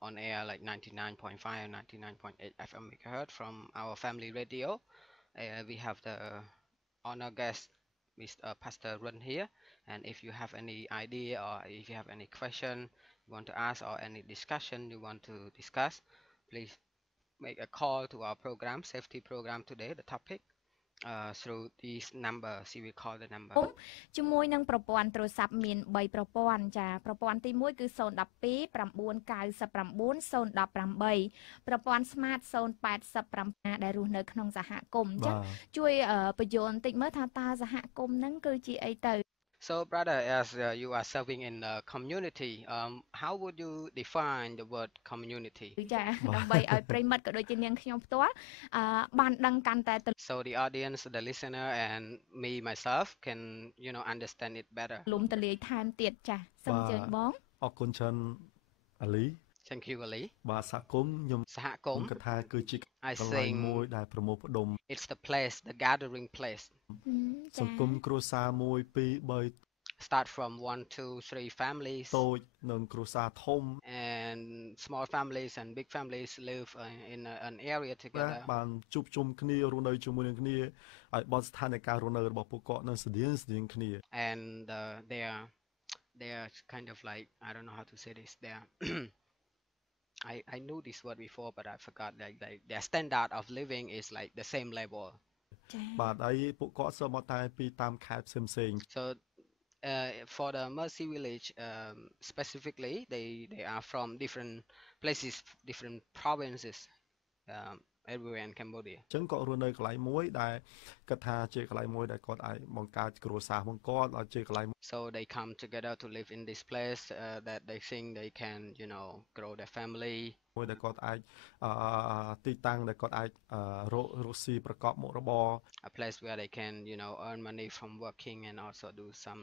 on air like 99.5 and 99.8 FM megahertz from our family radio. We have the honor guest, Mr. Pastor Run here. And if you have any idea or if you have any question you want to ask or any discussion you want to discuss, please make a call to our program, safety program today, the topic. Through this number, see we call the number. ជាមួយនឹងប្រព័ន្ធទូរស័ព្ទមាន3ប្រព័ន្ធចាប្រព័ន្ធទី1គឺ012 999 018ប្រព័ន្ធ Smart 087ដែលរស់នៅក្នុងសហគមន៍ចាជួយបញ្យល់បន្តិចមើលថាតើសហគមន៍ហ្នឹងគឺជាអីទៅ So brother, as you are serving in the community, how would you define the word community? ចាដើម្បីឲ្យប្រិមិត្តក៏ដូចជានាងខ្ញុំផ្ទាល់បានដឹងកាន់តែ So the audience, the listener and me myself can understand it better. លំទលាយថែមទៀតចាសូមអញ្ជើញបង អរគុណច្រើនអាលី Thank you Ali. បាទសហគមន៍ខ្ញុំ សហគមន៍ គិតថាគឺជា I កន្លែង think មួយដែលប្រមូលផ្ដុំ it's the place, the gathering place. សង្គមគ្រួសារ1 2 3 Start from 1, 2, 3 families. តូចនិងគ្រួសារធំ And small families and big families live in an area together. បានជួបជុំគ្នារស់នៅជាមួយនឹងគ្នាឲ្យបនស្ថានភាពរស់នៅរបស់ពួកគាត់នៅស្តៀងគ្នា And they are kind of like, I don't know how to say this, they are I knew this word before but I forgot, like their standard of living is like the same level. ចា បាទហើយពួកគាត់សូមមកតែពីតាមខេត្តផ្សេងៗ So For the Mercy village, specifically, they are from different places, different provinces, everywhere in Cambodia. ចឹងគាត់រស់នៅកន្លែងមួយដែលគាត់ថាជាកន្លែងមួយដែលគាត់អាចបង្កើតគ្រួសាររបស់គាត់ឲ្យជាកន្លែង So they come together to live in this place that they think they can, grow their family. មួយដែលគាត់អាចទីតាំងដែលគាត់អាចរកស៊ីប្រកបមុខរបរ A place where they can, earn money from working and also do some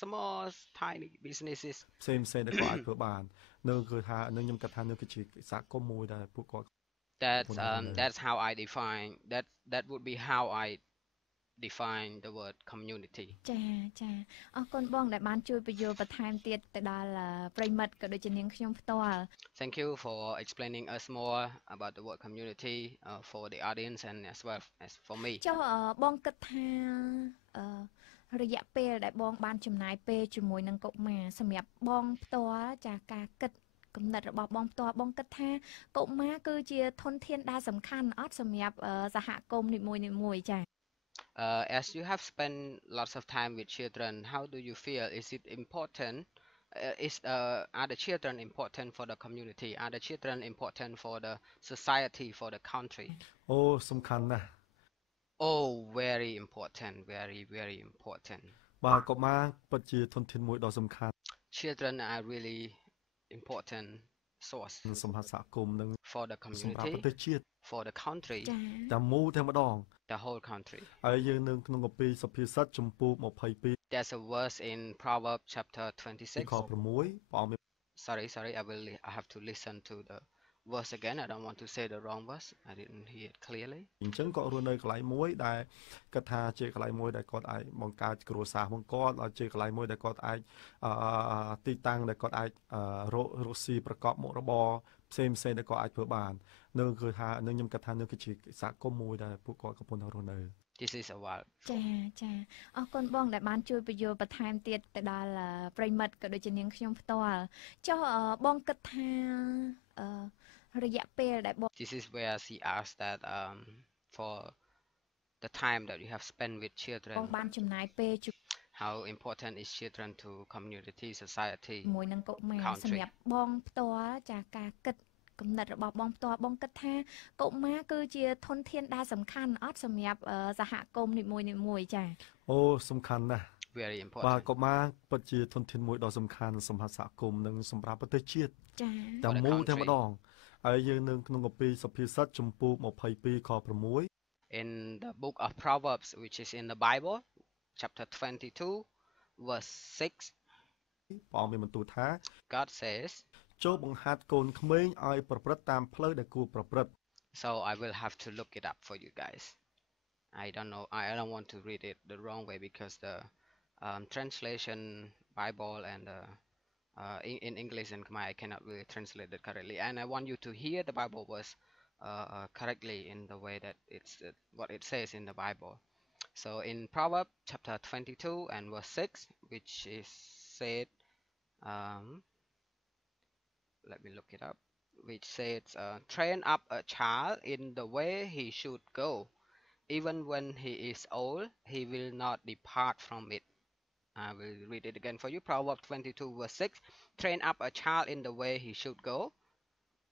small tiny businesses. ផ្សេងៗដែលគាត់អាចធ្វើបាននឹងគឺថានឹងខ្ញុំគិតថានឹងគឺជាសហគមន៍មួយដែលពួកគាត់ That's how I define that would be how I define the word community. ចាអរគុណបងដែលបានជួយបញ្យល់បន្ថែមទៀតទៅដល់ប្រិមិត្តក៏ដូចជានាងខ្ញុំផ្ទាល់ Thank you for explaining us more about the word community for the audience and as well as for me. ចុះបងគិតថារយៈពេលដែលបងបានចំណាយពេលជាមួយនឹងកុមារសម្រាប់បងផ្ទាល់ចាការគិតគំនិតរបស់បងផ្ទាល់បងគិតថាកុមារគឺជាធនធានដែលសំខាន់អត់សម្រាប់សហគមន៍នីមួយៗចា As you have spent lots of time with children, how do you feel? Is it important? Are the children important for the community? Are the children important for the society, for the country? អូសំខាន់ណាស់ Oh, very important, very, very important. បាទកុមារពិតជាធនធានមួយដ៏សំខាន់ Children are really important source សម្រាប់សហគមន៍និង for the សម្រាប់ community, ប្រទេសជាតិ for the country, ចា ទាំងមូលតែម្ដង the whole country. ហើយយើងនឹងក្នុងកាពីសុភាសិតចំពោះ 22 There's a verse in Proverbs chapter ខ 26. 6ព្រះអង្គ Sorry, I have to listen to the verse again. I don't want to say the wrong verse. I didn't hear it clearly. អញ្ចឹងគាត់រស់នៅកន្លែងមួយដែលគាត់ថាជាកន្លែងមួយដែលគាត់អាចបង្កើតគ្រួសាររបស់គាត់ឲ្យជាកន្លែងមួយដែលគាត់អាចទីតាំងដែលគាត់អាចរកស៊ីប្រកបមុខរបរផ្សេងៗដែលគាត់អាចធ្វើបាននឹងគឺថានឹងខ្ញុំគិតថានឹងគឺជាសហគមន៍មួយដែលពួកគាត់កំពុងតែរស់នៅ This is a wild. ចាអរគុណបងដែលបានជួយបញ្យល់បន្ថែមទៀតទៅដល់ប្រិមិត្តក៏ដូចជានាងខ្ញុំផ្ទាល់ចុះបងគិតថារយៈពេលដែលបង This is where she asked that for the time that you have spent with បង children, បានចំណាយពេលជួ how important is children to community, society, មួយនឹងកុមារ country. សម្រាប់បងផ្ទាល់ចាការគិតគំនិតរបស់បងផ្ទាល់បងគិតថាកុមារគឺជាធនធានដែលសំខាន់អត់សម្រាប់សហគមន៍នីមួយៗចា អូសំខាន់ណាស់ Very បាទ important កុមារពិតជាធនធានមួយដ៏សំខាន់សម្រាប់សហគមន៍និងសម្រាប់ប្រទេសជាតិ ចា ទាំងមូលតែម្ដងហើយយើងនឹងក្នុងកាពីសុភាសិតចំពោះ22ខ6 in the book of Proverbs, which is in the Bible, chapter 22, verse 6. ព្រះអង្គមានបន្ទូលថា God says, ចូលបង្ហាត់កូនក្មេងឲ្យប្រព្រឹត្តតាមផ្លូវដែលគួរប្រព្រឹត្ត so I will have to look it up for you guys. I don't know. I don't want to read it the wrong way because the translation Bible and in English and Khmer I cannot really translate it correctly. And I want you to hear the Bible verse correctly in the way that it's what it says in the Bible. So in Proverbs chapter 22 and verse 6, which is said, let me look it up, which says, train up a child in the way he should go. Even when he is old, he will not depart from it. I will read it again for you. Proverbs 22 verse 6. Train up a child in the way he should go.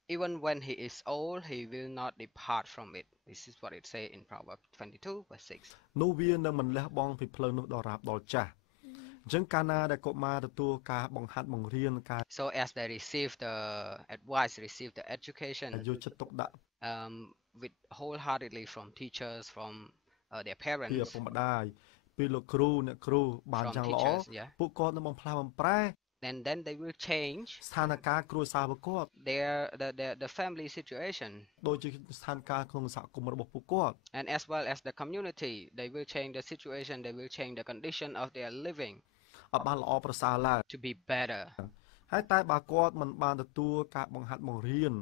Even when he is old, he will not depart from it. This is what it says in Proverbs 22 verse 6. នោះវានឹងមិនលះបង់ពីផ្លូវនោះដល់រាបដល់ចាស់អញ្ចឹងកាលណាដែលកុមារទទួលការបង្ហាត់បង្រៀនការ So as they receive the advice, receive the education, យកចិត្តទុកដាក់ with wholeheartedly from teachers, from their ពីឪ parents, ពុកម្ដាយពីលោកគ្រូអ្នកគ្រូបាន from យ៉ាងល្អ teachers, yeah. ពួកគាត់នឹងបំផ្លាស់បំប្រែ Then they will change ស្ថានភាពគ្រួសាររបស់គាត់ the family situation, ដូចជាស្ថានភាពក្នុងសហគមន៍របស់ពួកគាត់ and as well as the community. They will change the situation. They will change the condition of their living ឲ្យបានល្អប្រសើរឡើង to be better. ហើយតែបើគាត់មិនបានទទួលការបង្ហាត់បង្រៀន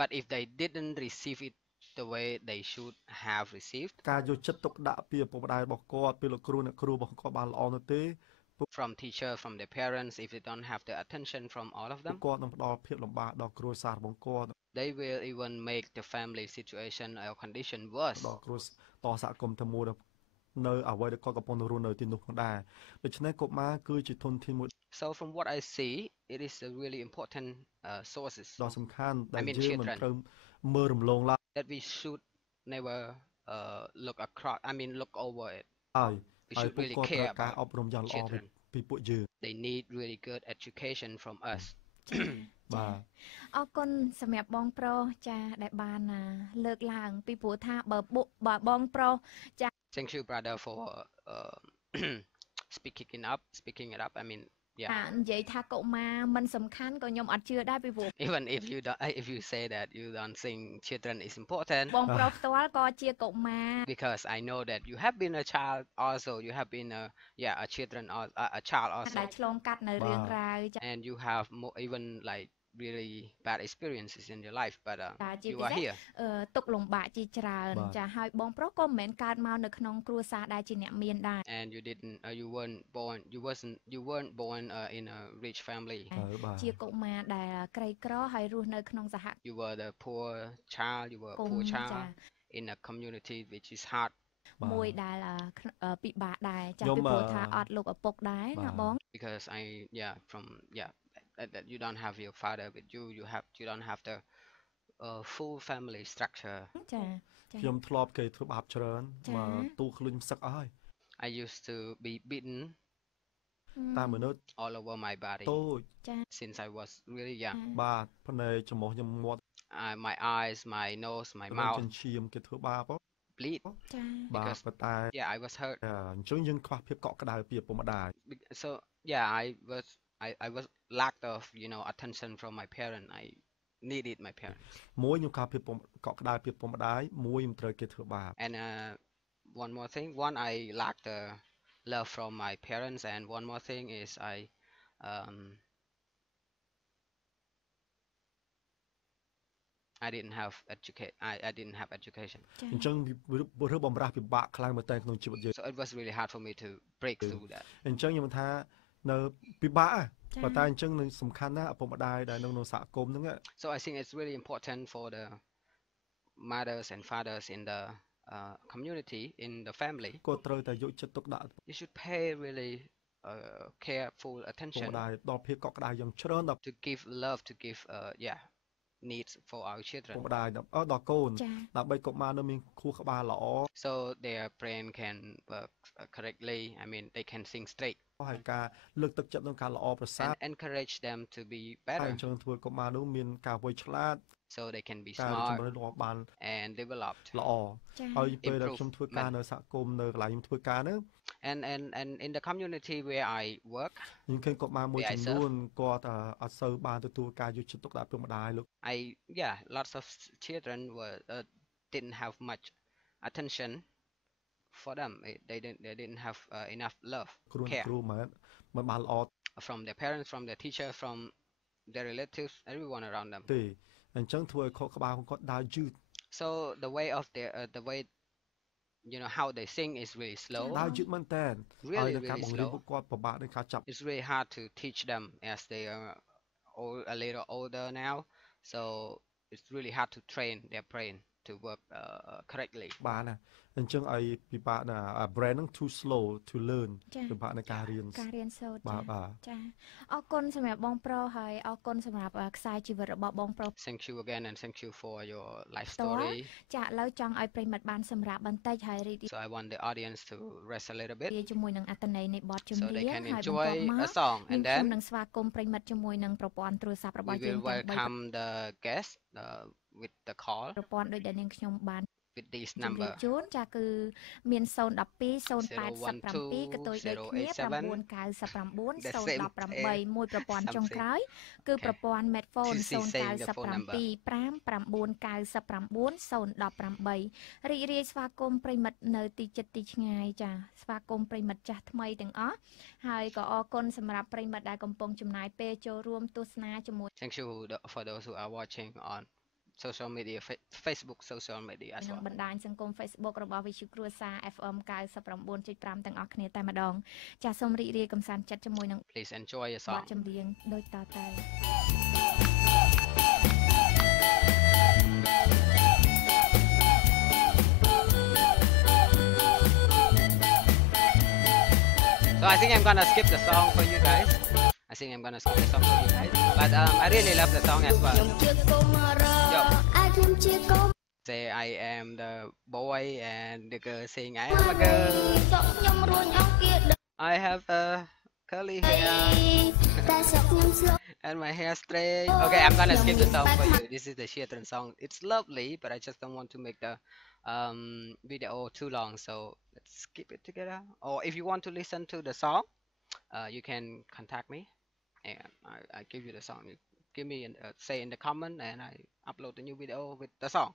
But if they didn't receive it the way they should have received ការយកចិត្តទុកដាក់ពីឪពុកម្ដាយរបស់គាត់ពីលោកគ្រូអ្នកគ្រូរបស់គាត់បានល្អនោះទេ from teacher, from their parents, if they don't have the attention from all of ពួក them, គាត់នឹងផ្ដល់ភាពលំបាកដល់គ្រួសាររបស់គាត់ they will even make the family situation or condition worse. ដល់គ្រួសារតសហគមន៍ទាំងមូល នៅអ្វីដែលគាត់កំពុងរស់នៅទីនោះផងដែរដូច្នេះកុមារគឺជាធនធានមួយ So from what I see, it is a really important sources. ដ៏សំខាន់ដែល I mean យើងមិន children ត្រូវមើលរំលងឡើយ that we should never look across. I mean look over it. ហើយ We ហើយ should ពួក really គាត់ត្រូវ care ការ about អប់រំយ៉ាងល្អ children. ពីពួកយើង They need really good education from us. បាទ អរគុណសម្រាប់បងប្រុសចាដែលបានលើកឡើងពីព្រោះថាបើបងប្រុសចា Thank you, brother, for speaking it up. I mean, yeah. និយាយថាកុមារមិនសំខាន់ក៏ខ្ញុំអត់ជឿដែរពីព្រោះ Even if you say that you don't think children is important, បងប្រុសផ្ទាល់ក៏ជាកុមារ because I know that you have been a child also. You have been a children or a child ដែល also, ឆ្លងកាត់នៅរឿងរ៉ាវចា and you have more, even like really bad experiences in your life, but តាជា you ពិ are សេស here. ទុកលំបាកជាច្រើនចាហើយបងប្រុសក៏មិនមែនកើតមកនៅក្នុងគ្រួសារដែលជាអ្នកមានដែរ And you didn't you weren't born in a rich family. បាទ ជាកុមារដែលក្រីក្រហើយរស់នៅក្នុងសហគ You were the poor child. You were a ម poor ន៍ចា child in a community which is hard មួយដែលពិបាកដែរចាពីព្រោះថាអត់លោកឪពុកដែរណាបង because that you don't have your father with you. You don't have the full family structure. ចាចា ខ្ញុំធ្លាប់គេធ្វើបាបច្រើនមកទូខ្លួនសឹកអស់ហើយ I used to be beaten តាមមនុស្ស all over my body តូច ចា since I was really young. បាទភ្នែកច្រមុះខ្ញុំមាត់ My eyes, my nose, my ចិ mouth ញ្ចៀមគេធ្វើបាប bleed ចា បាទប៉ុន្តែ yeah I was hurt អញ្ចឹងយើងខ្វះភាពកក់ក្ដៅពីឪពុកម្ដាយ so yeah I was lacked of attention from my parents. I needed my parents មួយខ្ញុំខ្វះភាពកក់ក្ដៅពីឪពុកម្ដាយមួយខ្ញុំត្រូវគេធ្វើបាប and one more thing I lacked the love from my parents and one more thing is I didn't have education អញ្ចឹងរឿងបំរាស់ពិបាកខ្លាំងមែនតើក្នុងជីវិតយើង so it was really hard for me to break through that អញ្ចឹងខ្ញុំថានៅពិបាកប៉ុន្តែអញ្ចឹងនឹងសំខាន់ណាស់ឪពុកម្ដាយដែលនៅក្នុងសហគមន៍ហ្នឹង so I think it's really important for the mothers and fathers in the community in the family គាត់ត្រូវតែយកចិត្តទុកដាក់ you should pay really careful ឪពុ attention កម្ដាយដល់ភាពកក់ក្ដៅយ៉ាងច្រើនដល់ to give love to give needs for our ឪពុ children កម្ដាយដល់កូន ចា ដើម្បីកុមារនៅមានខួរក្បាលល្អ so their brain can work correctly. I mean they can think straight ហើយការលើកទឹកចិត្តក្នុងការល្អប្រសើរ and encourage them to be ហើយ better អញ្ចឹងធ្វើកុមារនោះមានការវៃឆ្លាត so they can be ការជំ smart រុញរបស់បាន and developed ល្អ ចា ហើយពេលដែល improve ខ្ញុំធ្វើការនៅសហគមន៍នៅកន្លែងខ្ញុំធ្វើការហ្នឹង and in the community where I work ខ្ញុំឃើញកុមារមួយចំនួនគាត់អត់សូវបានទទួលការយកចិត្តទុកដាក់ពីម្ដាយលោក lots of children didn't have much attention for them. They didn't have enough love គ្រូ care គ្រូមិនបានល្អ from their parents, from their teacher, from their relatives, everyone around them. ទេអញ្ចឹងធ្វើឲ្យខកក្បាលของគាត់ដើរយឺត So the way of their the way how they sing is really slow. ដើរយឺតមែនតើ Really, ហើយការ really បង្រៀន slow. ពួកគាត់ពិបាកនឹងការចាប់ It's really hard to teach them as they are a little older now. So it's really hard to train their brain to work correctly. បានណាអញ្ចឹងឲ្យពិបាកណា brain ហ្នឹង too slow to learn ចា ពិបាកនៃការរៀន ការរៀនសូត្រ បាទបាទ ចាអរគុណសម្រាប់បងប្រុសហើយអរគុណសម្រាប់ខ្សែជីវិតរបស់បងប្រុស Thank you again and thank you for your life តើ story. ចាឥឡូវចង់ឲ្យប្រិមត្តបានសម្រាប់បន្តិចហើយរីក So I want the audience to rest a little bit រាយជាមួយនឹងអត្ថន័យនៃបទចម្ so រៀ they ង can ហើយបន្ទាប់ enjoy មក a song ខ្ញុំ and ខ្ញុំ then នឹងស្វាគមន៍ប្រិមត្តជាមួយនឹងប្រព័ន្ធទូរស័ព្ទរបស់ we យើង will ទាំង3 welcome the guest with the call ប្រព័ន្ធដូចដែលនាងខ្ញុំបាន with this ជម្រាប number ជូនចាគឺមាន012 087ក៏ដូចដូចគ្នា999 018មួយប្រព័ន្ធចុងក្រោយគឺប្រព័ន្ធ Medphone 0979 រីករាយស្វាគមន៍ប្រិមិត្តនៅទីជិតទីឆ្ងាយចាស្វាគមន៍ប្រិមិត្តចាស់ថ្មីទាំងអស់ហើយក៏អរគុណសម្រាប់ប្រិមិត្តដែលកំពុងចំណាយពេលចូលរួមទស្សនាជាមួយ Thank you for those who are watching on social media Facebook social media as នឹង well បណ្ដាញសង្គម Facebook របស់វិទ្យុគ្រួសារ FM 99.5 ទាំងអស់គ្នាតែម្ដងចាសសូមរីករាយកំសាន្តចិត្តជាមួយនឹង Please enjoy your បទ song ចម្រៀងដូចតទៅ Hãy subscribe cho kênh Ghiền Mì Gõ để không bỏ lỡ So I think I'm gonna skip the song for you guys. But I really love the song as well. Yo. Say I am the boy and the girl saying I am a girl. I have a curly hair and my hair straight. Okay, I'm gonna skip the song for you. This is the children song. It's lovely, but I just don't want to make the video too long, so let's skip it together. Or if you want to listen to the song, you can contact me and I give you the song. You give me say in the comment and I upload the new video with the song.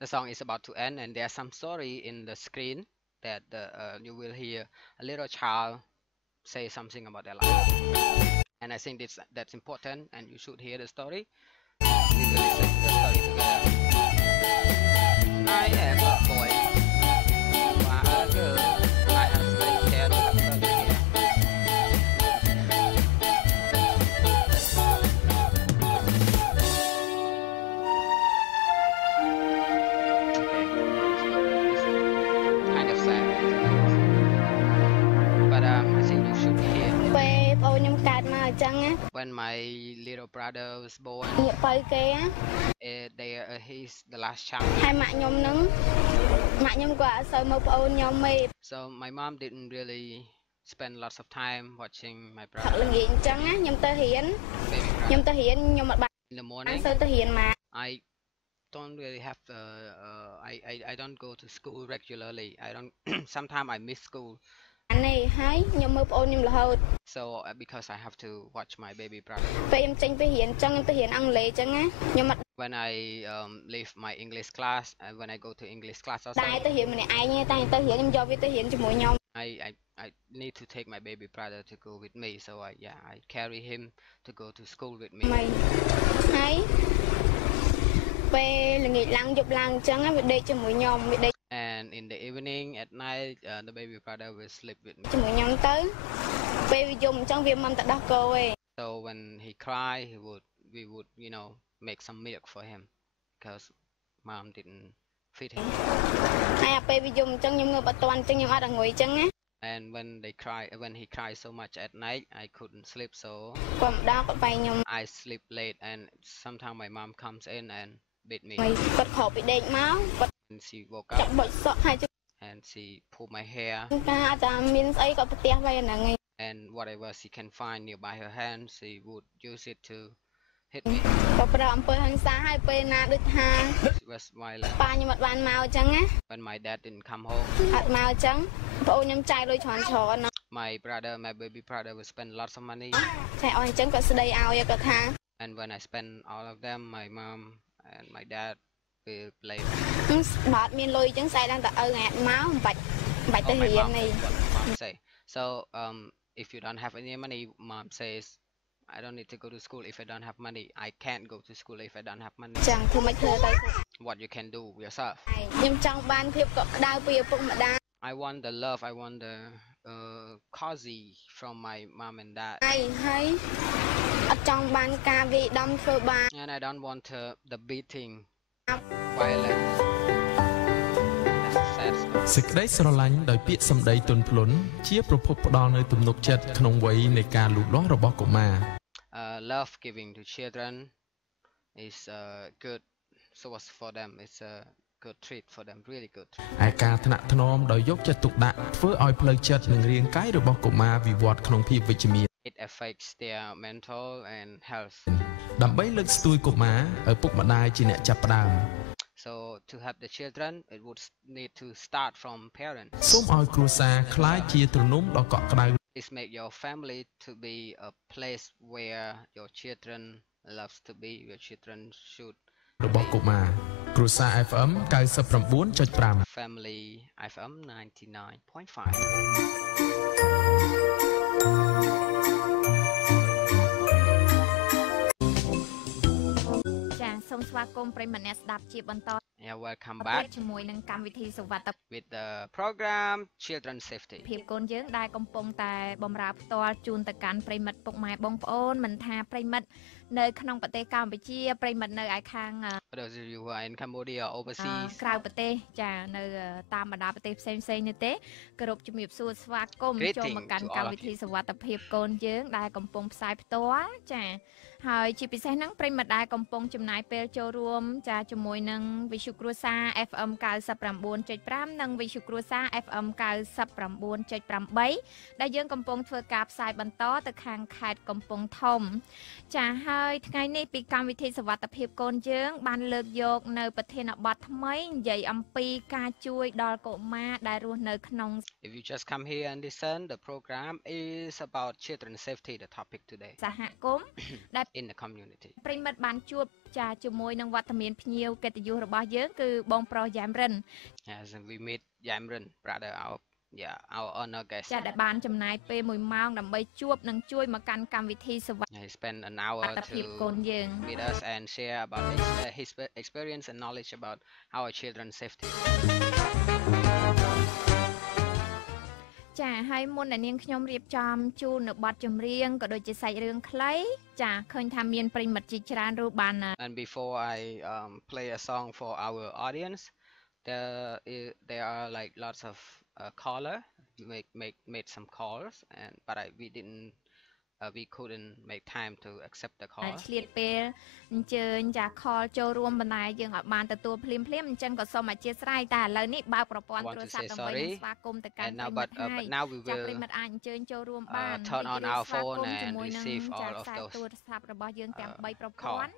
The song is about to end and there's some story in the screen that you will hear a little child say something about their life. And I think that's important and you should hear the story. We will listen to the story together. I am a boy. You are a girl. I have straight hair. You have curly hair. Okay. It's kind of sad. But I think you should hear. When my little brother was born, he's the last child. So my mom didn't really spend lots of time watching my brother. Baby brother. In the morning, I don't really have I don't go to school regularly. I don't. Sometimes I miss school. So because I have to watch my baby brother. When I leave my English class and when I go to English class also, I need to take my baby brother to go with me. So I carry him to go to school with me. And in the evening, at night, the baby brother will sleep with me. So when he cry, we would make some milk for him because mom didn't feed him. And when he cries so much at night, I couldn't sleep, so I sleep late. And sometimes my mom comes in and beat me. And she woke up and she pulled my hair. And whatever she can find nearby her hand, she would use it to hit me. She was violent. When my dad didn't come home, my baby brother would spend lots of money. And when I spend all of them, my mom and my dad will blame me. Mom say. So if you don't have any money, mom says, I don't need to go to school if I don't have money. I can't go to school if I don't have money. What you can do yourself. I want the love, I want the cozy from my mom and dad. And I don't want the beating, violence. That's a sad story. សេចក្តីស្រឡាញ់ដោយពាក្យសម្ដីទន់ភ្លន់ជាប្រភពផ្ដល់នូវទំនុកចិត្តក្នុងវ័យនៃការលូតលាស់របស់កុមារ Love giving to children is good source for them. It's a good treat for them, really good. ឯការថ្នាក់ថ្នមដោយយកចិត្តទុកដាក់ធ្វើឲ្យផ្លូវចិត្តនិងរាងកាយរបស់កុមារវិវត្តក្នុងភាពវិជ្ជមាន It affects their mental and health. ដើម្បីលើកស្ទួយកុមារឪពុកម្ដាយជាអ្នកចាប់ផ្ដើម So to help the children, it would need to start from parents. សូមឲ្យគ្រួសារក្លាយជាទ្រនំដ៏កក់ក្ដៅ Please make your family to be a place where your children loves to be. Your children should របស់កុមារគ្រួសារ FM 99.5 Family FM 99.5. ចាសសូមស្វាគមន៍ប្រិយមិត្តអ្នកស្ដាប់ជាបន្ត Yeah, welcome ទៀត back ជាមួយនឹងកម្មវិធីសុវត្ថិ with the program Children Safety. ភាពកូនយើងដែលកំពុងតែបម្រើផ្ទាល់ជូនទៅកាន់ប្រិមិត្តពុកម៉ែបងប្អូនមិនថាប្រិមិត្តនៅក្នុងប្រទេសកម្ពុជាប្រិមិត្តនៅឯខាង For those of you who are in Cambodia or overseas, ក្រៅប្រទេសចានៅតាមបណ្ដាប្រទេសផ្សេងៗនេះទេគោរពជំរាបសួរស្វាគមន៍ចូលមកកាន់កម្មវិធីសុវត្ថិភាពកូនយើងដែលកំពុងផ្សាយផ្ទាល់ចាហើយជាពិសេសហ្នឹងប្រិមិត្តដែលកំពុងចំណាយពេលចូលរួមចាជាមួយនឹងវិទ្យុគ្រួសារ FM 99.5 និងវិទ្យុគ្រួសារ FM 99.8 ដែលយើងកំពុងធ្វើការផ្សាយបន្តទៅខាងខេត្តកំពង់ធំចាហើយថ្ងៃនេះពីកម្មវិធីសុវត្ថិភាពកូនយើងបានលើកយកនៅប្រធានបទថ្មីនិយាយអំពីការជួយដល់កុមារដែលរស់នៅក្នុង if you just come here and listen, the program is about children safety, the topic today សហគមន៍ដែល in the community. ប្រិមិត្តបានជួបចាជាមួយនឹងវត្តមានភ្ញៀវកិត្តិយសរបស់យើងគឺបងប្រុសយ៉ាំរិន As we meet Yamran, brother, our honor guest. ចាដែលបានចំណាយពេល1ម៉ោងដើម្បីជួបនិងជួយមកកាន់កម្មវិធីសុវត្ថិ He spent an hour ភាពកូន to យើង meet us and share about his experience and knowledge about our children's safety. ចាហើយមុនដែលនាងខ្ញុំរៀបចំជូននៅបទចម្រៀងក៏ដូចជាសាច់រឿងខ្លីចាឃើញថាមានប្រិមិត្តជាច្រើនរូបបាន And before I play a song for our audience, there are like lots of caller made some calls, but we couldn't make time to accept the call. ឆ្លៀតពេលអញ្ជើញចាខលចូលរួមបណ្ដាយើងឲ្យបានទទួលភ្លាមអញ្ចឹងក៏សូមអធិស្ឋានតែឥឡូវនេះបើកប្រព័ន្ធទូរស័ព្ទដើម្បីនឹងស្វាគមន៍ទៅកាន់ And ប្រិ now, មិត្តហើយ but now we ចា will ប្រិមិត្តអាចអញ្ជើញចូលរួមបាន turn on our phone and ជាមួយនឹង receive ចា all of ខ្សែ those ទូរស័ព្ទរបស់យើងទាំង3ប្រព័ call. ន្ធ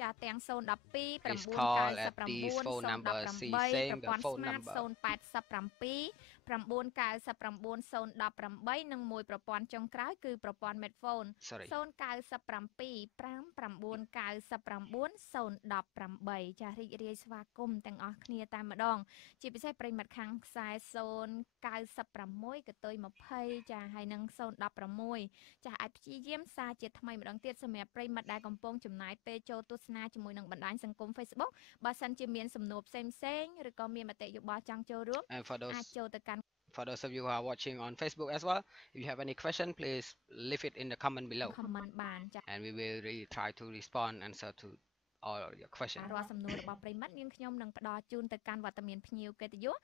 ចាទាំង012 Please call at these phone 999 numbers. See, 018 same ប្រ the ព័ន្ធ phone Smart number. 087 999 018និងមួយប្រព័ន្ធចុងក្រោយគឺប្រព័ន្ធ Medphone Sorry. 097 599 018ចារីករាយស្វាគមន៍ទាំងអស់គ្នាតែម្ដងជាពិសេសប្រិមិត្តខាងខ្សែ096កតុយ20ចាហើយនឹង016ចាអាចព្យាយាមសារជាថ្មីម្ដងទៀតសម្រាប់ប្រិមិត្តដែលកំពុងចំណាយពេលចូលទស្សនាជាមួយនឹងបណ្ដាញសង្គម Facebook បើសិនជាមានសំណួរផ្សេងឬក៏មានមតិយោបល់ចង់ចូលរួម Andអាចចូលទៅកាន់ for those of you who are watching on Facebook as well, if you have any question, please leave it in the comment below, comment បានចា and we will really try to respond and answer to all of your questions. រាល់សំណួររបស់ប្រិមិត្តនាងខ្ញុំនឹងផ្ដល់ជូនទៅកាន់វត្តមានភ្ញៀវកិត្តិយស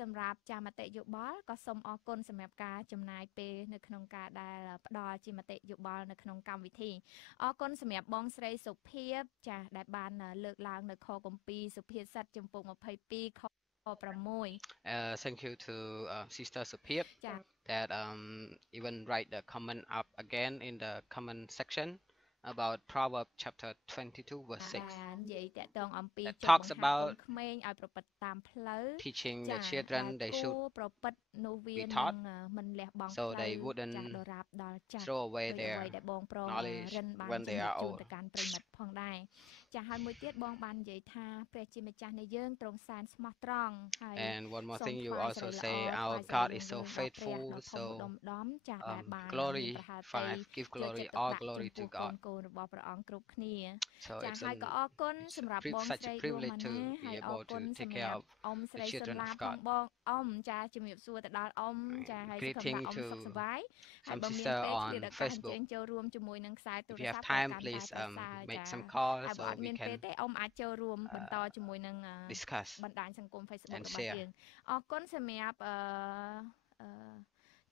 សម្រាប់ចាមតិយោបល់ក៏សូមអរគុណសម្រាប់ការចំណាយពេលនៅក្នុងការដែលផ្ដល់ជាមតិយោបល់នៅក្នុងកម្មវិធីអរគុណសម្រាប់បងស្រីសុភាបចាដែលបានលើកឡើងនៅខគម្ពីរសុភាសិតចំពុក22ខ6 Thank you to Sister Supip that even write the comment up again in the comment section about Proverbs chapter 22 verse 6 that talks about teaching the children they should be taught so they wouldn't throw away their knowledge when they are old. ចាហើយមួយទៀតបងបាននិយាយថាព្រះជាម្ចាស់នៃយើងទ្រង់សែនស្មោះត្រង់ហើយ And one more thing you also say our God is so faithful, so glory 5 give glory all glory to God. So it's such a privilege to be able to take care of the children of God. Greeting to some sister on Facebook. If you have time, please make some calls so we can discuss បណ្ដាញសង្គម Facebook and របស់ share. យើងអរគុណសម្រាប់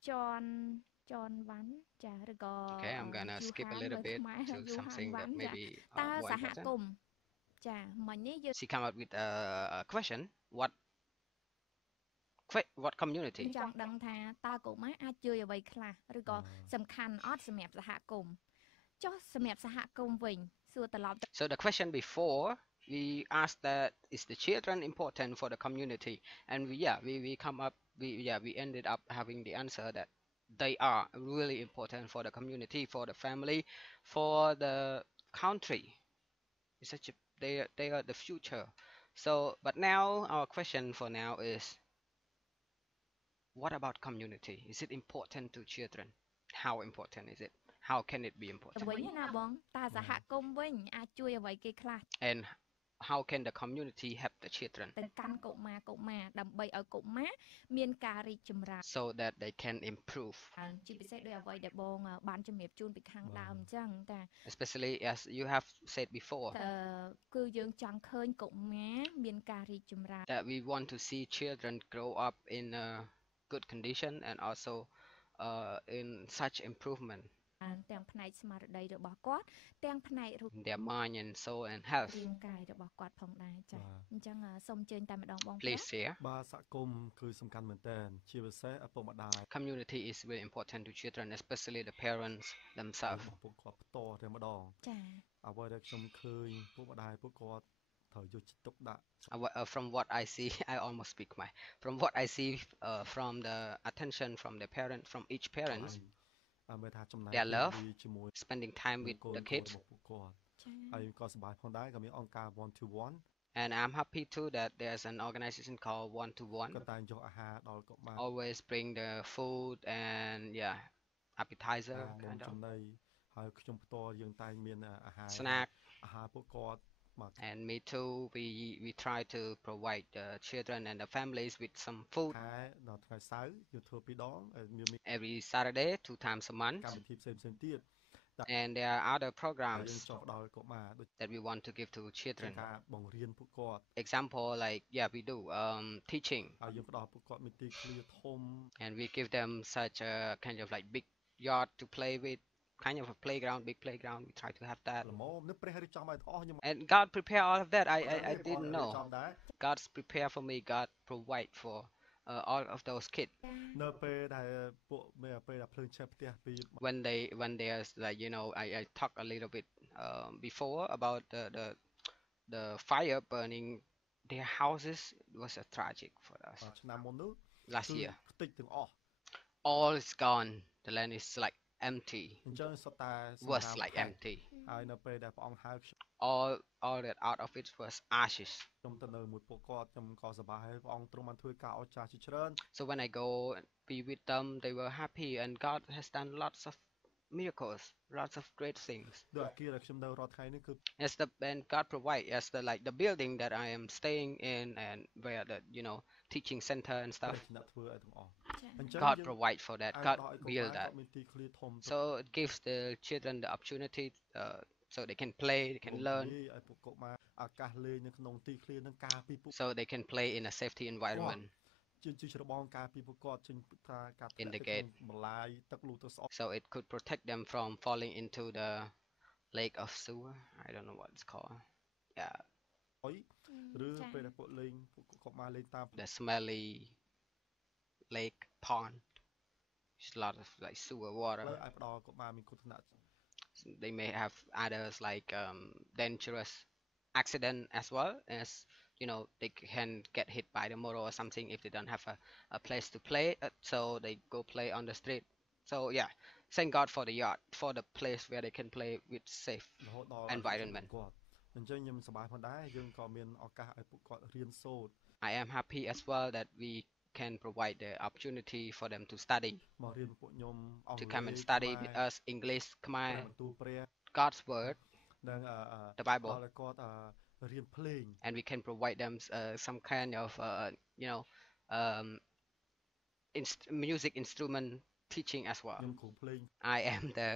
ចនវ៉ាន់ចាឬក៏ Okay, I'm gonna skip a little bit to something that maybe តើ more សហគ important. មន៍ចាមិញនេះយើង She come up with a question. What community? ចង់ដឹងថាតើកុមារអាចជួយអ្វីខ្លះឬក៏សំខាន់អត់សម្រាប់សហគមន៍ចុះសម្រាប់សហគមន៍វិញសួរត្រឡប់ So the question before we asked that is the children important for the community, and we ended up having the answer that they are really important for the community, for the family, for the country. It's such a, they are the future. So but now our question for now is, what about community? Is it important to children? How important is it? How can it be important? វិញណាបងតើសហគមន៍វិញអាចជួយអ្វីគេខ្លះ And how can the community help the children ទៅកាន់កុមារដើម្បីឲ្យកុមារមានការរីកចម្រើន so that they can improve ជាពិសេសដោយអ្វីដែលបងបានជំរាបជូនពីខាងដើមអញ្ចឹងតា especially as you have said before គឺយើងចង់ឃើញកុមារមានការរីកចម្រើន that we want to see children grow up in a good condition and also in such improvement ទាំងផ្នែកស្មារតីរបស់គាត់ទាំងផ្នែករូប their mind and soul and health រាងកាយរបស់គាត់ផងដែរចា៎អញ្ចឹងសូមអញ្ជើញតែម្ដងបង please share បាទសហគមន៍គឺសំខាន់មែនទែនជាពិសេសឪពុកម្ដាយ community is very important to children especially the parents themselves ពួកគាត់ផ្ទាល់តែម្ដងចា៎អ្វីដែលខ្ញុំឃើញពុកម្ដាយពួកគាត់ត្រូវយកចិត្តទុកដាក់ from what I see I almost speak my from what I see from the attention from the parent from each parents មើលថាចំណាយ their love ជាមួយ spending time with the kids ពួកគាត់ហើយក៏សប្បាយផងដែរក៏មានអង្គការ one to one and I'm happy too that there's an organization called one to one ក៏តែងយកអាហារដល់កុមារ always bring the food and yeah appetizer kind of ចំណីហើយខ្ញុំផ្ទាល់យើងតែងមានអាហារ snack អាហារពួកគាត់ and me too we try to provide the children and the families with some food ដល់ថ្ងៃសៅរ៍យើងធ្វើពីរដងមាន every Saturday 2 times a month កម្មវិធីផ្សេងៗទៀត and there are other programs យើងចង់ដល់កុមារដូច that we want to give to children ការបង្រៀនពួកគាត់ example like yeah we do teaching ហើយយើងផ្ដល់ពួកគាត់មានទីធ្លាធំ and we give them such a kind of like big yard to play with kind of a playground big playground we try to have that ល្មមនឹងព្រះរៀបចំឲ្យទាំងអស់ខ្ញុំ and God prepare all of that I didn't know God's prepare for me God provide for all of those kids នៅពេលដែលពួកពេលដែលភ្លើងឆេះផ្ទះពី when there's like you know I talk a little bit before about the fire burning their houses was a tragic for us ឆ្នាំមុននោះ last year ខ្ទេចទាំងអស់ all is gone the land is like empty អញ្ចឹងសុទ្ធតែ was like empty ហើយនៅពេលដែលព្រះអង្គហៅខ្ញុំ all that out of it was ashes ខ្ញុំទៅនៅមួយពួកគាត់ខ្ញុំក៏សប្បាយហើយព្រះអង្គទ្រង់បានធ្វើការអស្ចារ្យជាច្រើន so when I go and be with them they were happy and God has done lots of miracles lots of great things ដូចអាគារដែលខ្ញុំនៅរាល់ថ្ងៃនេះគឺ as the and God provide as the like the building that I am staying in and where the you know teaching center and stuff អ្នកធ្វើឲ្យទាំងអស់ God provide for that God build that មានទីធ្លាធំ so it gives the children the opportunity so they can play they can learn ឲ្យពួកកុមារឱកាសលេងនៅក្នុងទីធ្លានឹងការពីពួក so they can play in a safety environment ជាច្របល់ការពីពួកគាត់ចេញថាការ indicate បន្លាយទឹកលូទឹកស្អប់ so it could protect them from falling into the lake of sewer I don't know what it's called yeah ឬពេលដែលពួកលេងពួកកុមារលេងតាម the smelly lake pond there's a lot of like sewer water ឲ្យផ្ដល់កុមារមានគ្រោះថ្នាក់ they may have others like dangerous accident as well as you know they can get hit by the motor or something if they don't have a place to play so they go play on the street so yeah thank God for the yard for the place where they can play with safe environment អញ្ចឹងខ្ញុំសប្បាយផងដែរយើងក៏មានឱកាសឲ្យពួកគាត់រៀនសូត្រ I am happy as well that we can provide the opportunity for them to study មករៀនពួកខ្ញុំ to come and study with us English Khmer បន្ទូលព្រះ God's word និង the Bible ដល់គាត់រៀនភ្លេង and we can provide them some kind of you know music instrument teaching as well ខ្ញុំគ្រូភ្លេង I am the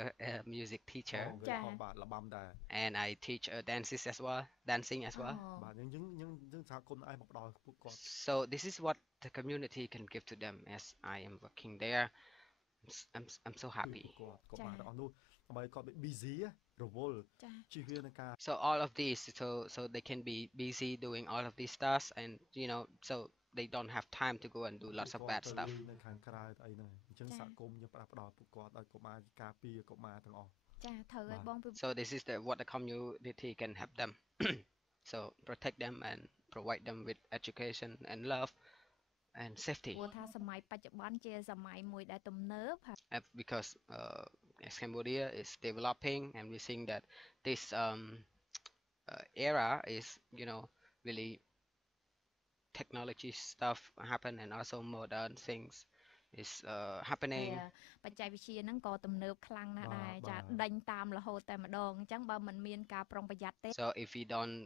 music teacher បាទលបាំដែរ and I teach dances as well dancing as well បាទយើងសហគមន៍ឯងមកដល់ពួកគាត់ so this is what the community can give to them as I am working there I'm so happy គាត់មកដល់នោះដើម្បីគាត់ busy រវល់ជិះវានឹងការ so all of these so they can be busy doing all of these stuff and you know so they don't have time to go and do lots of bad stuff នៅខាងក្រៅអីហ្នឹងអញ្ចឹងសហគមន៍យើងផ្ដល់ពួកគាត់ឲ្យកុមារការពារកុមារទាំងអស់ ចាត្រូវឲ្យបង so this is what the community can help them so protect them and provide them with education and love and safety ព្រោះថាសម័យបច្ចុប្បន្នជាសម័យមួយដែលទំនើប because as Cambodia is developing and we think that this era is you know really technology stuff happen and also modern things is happening បច្ចេកវិទ្យាហ្នឹងក៏ទំនើបខ្លាំងណាស់ដែរចាដេញតាមរហូតតែម្ដងអញ្ចឹងបើមិនមានការប្រុងប្រយ័ត្នទេ so if we don't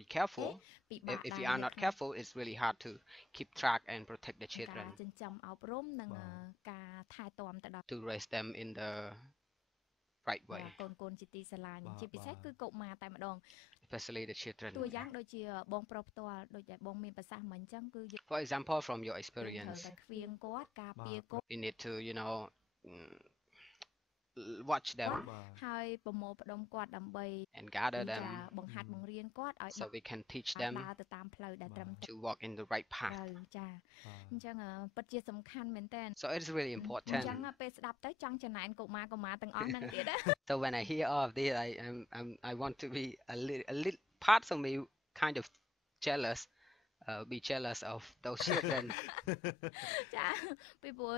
be careful. ពិបាក If ដែរ you are នៅ not ក្នុង careful, it's really hard to keep track and protect the ការ children ចិញ្ចឹមអប់រំនិង បាទ ការថែទាំទៅដល់ to raise them in the right បា way, ទកូនៗជាទីស្រឡាញ់ បាទ ជាពិសេស បាទ គឺកុមារតែម្ដង especially the children. តួយ៉ាងដូចជាបងប្រុសផ្ទាល់ដូចដែលបងមានប្រសាសន៍មិញអញ្ចឹងគឺយើង For example, from your ត្រូវ experience, តែខ្វៀងគាត់ការពារ បាទ គាត់ you need to, you know, watch គាត់ them បាទ ហើយប្រមូលផ្ដុំគាត់ដើម្បី and gather ចា them បង្ហាត់បង្រៀនគាត់ឲ្យ so we can teach ដើ them រទៅតាមផ្លូវដែលត្រឹម បាទ ត្រូវ to walk in the right path. ចា បាទ អញ្ចឹងពិតជាសំខាន់មែនតើ So it's really អញ្ important. ចឹងពេលស្ដាប់ទៅចង់ចំណែនកុមារទាំងអស់ហ្នឹងទៀតណា So when I hear all of this, I want to be a little parts of me kind of jealous, be jealous of those children ចាពីព្រោះ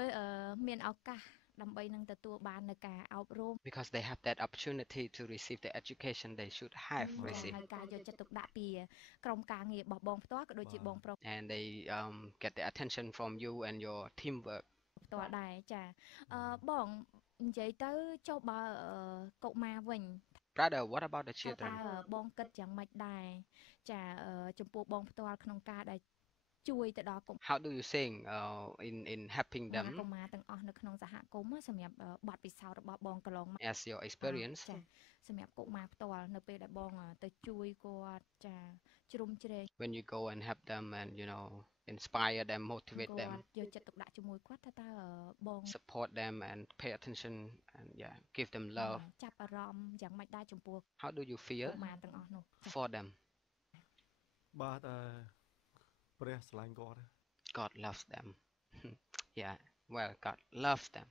មានឱកាសដើម្បីនឹងទទួលបាននៅការអប់រំ because they have that opportunity to receive the education they should have ចា received, ហើយការយកចិត្តទុកដាក់ពីក្រុមការងាររបស់បងផ្ទាល់ក៏ដូចជាបងប្រុស and they get the attention from you and your teamwork. ផ្ទាល់ដែរចាបងនិយាយទៅចុះបើកុមារវិញ Brother, what about the តើ children? បងគិតយ៉ាងម៉េចដែរចាចំពោះបងផ្ទាល់ក្នុងការដែលជួយទៅដល់កុមារ How do you think in helping កុ them មារទាំងអស់នៅក្នុងសហគមន៍សម្រាប់បទពិសោធន៍របស់បងកន្លងមក as your experience? ចាសម្រាប់កុមារផ្ទាល់នៅពេលដែលបងទៅជួយគាត់ចាជ្រុំជ្រែង When you go and help them and inspire them, motivate គាត់ them, យកចិត្តទុកដាក់ជាមួយគាត់ថាតើបង support them and pay attention and give them love. ចាប់អារម្មណ៍យ៉ាងម៉េចដែរចំពោះ How do you កុ feel មារទាំងអស់នោះចា for them? បាទព្រះស្រឡាញ់គាត់ God loves them. Yeah, well, God loves them.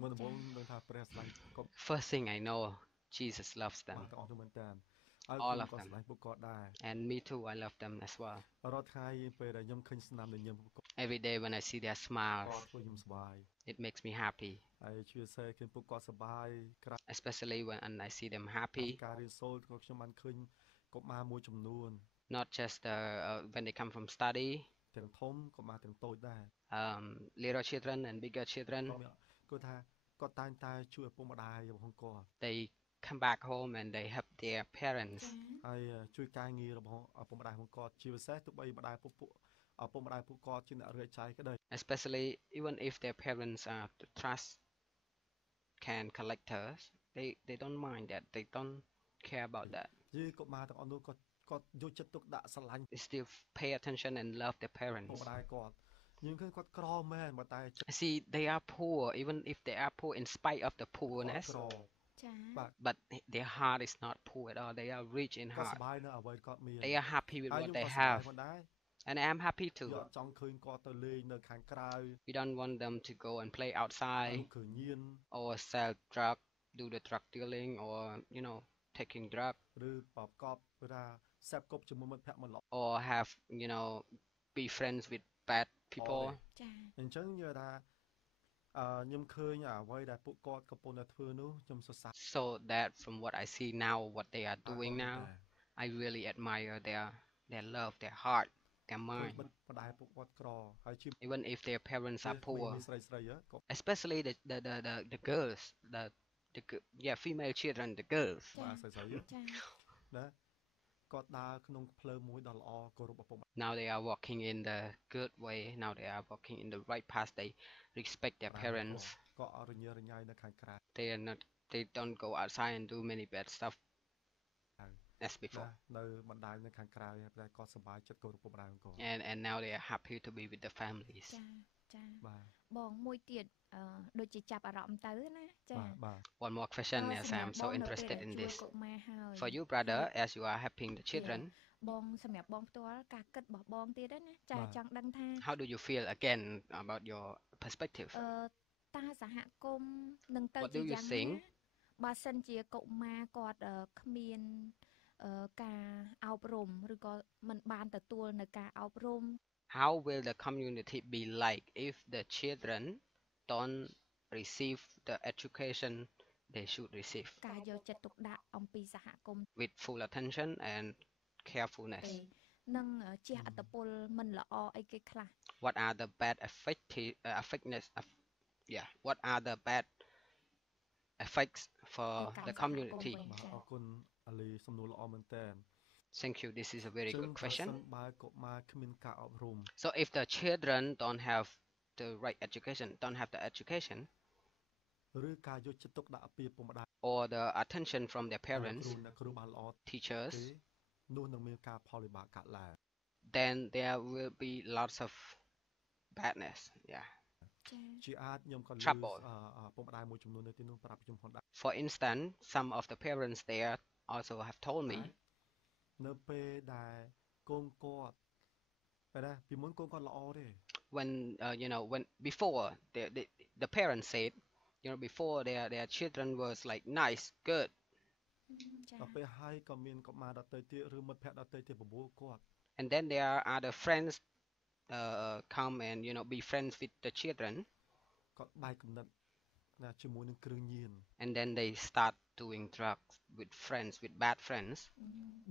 មុនដំបូងនឹងថាព្រះស្រឡាញ់គាត់ First thing I know, Jesus loves បាទ them. ទាំងអស់នោះមែនតើហើយ All ខ្ញុំ of ក៏ them. ស្រឡាញ់ពួកគាត់ដែរ And me too, I love them as well. រាល់ថ្ងៃពេលដែលខ្ញុំឃើញស្នាមញញឹមពួកគាត់ Every day when I see their គាត់ smiles, ធ្វើខ្ញុំសប្បាយ it makes me happy, ហើយជឿសេឃើញពួកគាត់សប្បាយក្រៅ especially when I see them ពី happy. ការរៀនសូត្រក៏ខ្ញុំបានឃើញកុមារមួយចំនួន Not just when they come from study, ទាំងធំកុមារទាំងតូចដែរ little children and bigger គាត់ children. គាត់ថាគាត់តែងតែជួយឪពុកម្ដាយរបស់គាត់ They come back home and they help their parents. ហើយជួយការងាររបស់ឪពុកម្ដាយរបស់គាត់ជាពិសេសទោះបីម្ដាយឪពុកម្ដាយពួកគាត់ជាអ្នករាយចាយក្ដី Especially even if their parents are the trust can collectors, they don't mind that. They don't care about that. យីកុមារទាំងអស់នោះគាត់យកចិត្តទុកដាក់ស្រឡាញ់ They still pay attention and love their ឪពុ parents. កម្ដាយគាត់យើងឃើញគាត់ក្រមែនបើតែចិត្ត See, they are poor, even if they are poor in spite of the គាត់ poorness, ក្រ ចា បាទ but their heart is not poor at all. They are rich in គាត់ស heart. ប្បាយនៅអ្វីគាត់មាន They are happy with ហើយ what ខ្ញុំ they ក៏សប្បាយ have, ផងដែរ and I am happy យើង too. អត់ចង់ឃើញគាត់ទៅលេងនៅខាងក្រៅ We don't want them to go and play អនុ outside គ្រឿងញៀន or sell drug, do the drug dealing, or taking drug, ឬប្រកបគឺថាសេពគប់ជាមួយមិត្តភក្តិមិនល្អ or have be friends with bad people. ចា អញ្ចឹងនិយាយថាខ្ញុំឃើញអ្វីដែលពួកគាត់កំពុងតែធ្វើនោះខ្ញុំសរសើរ So that from what I see now, what they are គាត់ doing មែន now, តើ I really admire their love, their heart, their ឃើញ mind. ម្ដាយពួកគាត់ក្រហើយជា Even if their parents are មាន poor, ស្រីស្រីក៏ especially the girls, female children, the girls. បាទស្រីស្រី ចា ណាគាត់ដើរក្នុងផ្លូវមួយដ៏ល្អគោរពឪពុកម្ដាយ Now they are walking in the good way. Now they are walking in the right path. They respect their parents. ក៏អត់រញ៉េរញ៉ៃនៅខាងក្រៅ They don't go outside and do many bad stuff as ណា before. នៅបណ្ដាញនៅខាងក្រៅតែគាត់សប្បាយចិត្តគោរពឪពុកម្ដាយរបស់គាត់ And now they are happy to be with the families. ចាចា បាទ បងមួយទៀតដូចជាចាប់អារម្មណ៍ទៅណាចា បាទបាទ One more question, as I am so interested in this. កុមារហើយ For you, brother, as you are helping the children, បងសម្រាប់បងផ្ទាល់ការគិតរបស់បងទៀតណាចាចង់ដឹងថា how do you feel again about your perspective? តើសហគមន៍នឹងទៅ What ជា do you យ៉ាងណា think? បើសិនជាកុមារគាត់គ្មានការអប់រំឬក៏មិនបានទទួលនៅការអប់រំ How will the community be like if the children don't receive the education they should receive ការយកចិត្តទុកដាក់អំពីសហគមន៍ with full attention and carefulness? ទេនឹងជះឥទ្ធិពលមិនល្អអីគេខ្លះ What are the bad what are the bad effects for នៅកម្ម the សហគមន៍ community? វិញ បាទ ចា អរគុណអាលីសំណួរល្អមែនតើ Thank you. This is a very ចឹង good បើ question. សិនបើកុមារគ្មានការអប់រំ So if the children don't have the right education, don't have the education ឬការយកចិត្តទុកដាក់ពីឪពុកម្ដាយ or the attention from their គ្រូ parents, អ្នកគ្រូបានល្អទេ teachers, នោះនឹងមានការផលវិបាកកើតឡើង then there will be lots of badness. Yeah. ចា៎ ជាអាចខ្ញុំក៏លើ Trouble. ឪពុកម្ដាយមួយចំនួននៅទីនោះប្រាប់ខ្ញុំផងដែរ For instance, some of the parents there also have told me នៅពេលដែលកូនគាត់បែរណាពីមុនកូនគាត់ល្អទេ when when before the parents said before their children was like nice, good, ចា៎ ដល់ពេលហើយក៏មានកុមារដទៃទៀតឬមិត្តភក្តិដទៃទៀតបបួលគាត់ and then there are other friends come and be friends with the children, គាត់បែកគំនិតណាជាមួយនឹងគ្រឿងញៀន and then they start doing drugs with friends, with bad friends.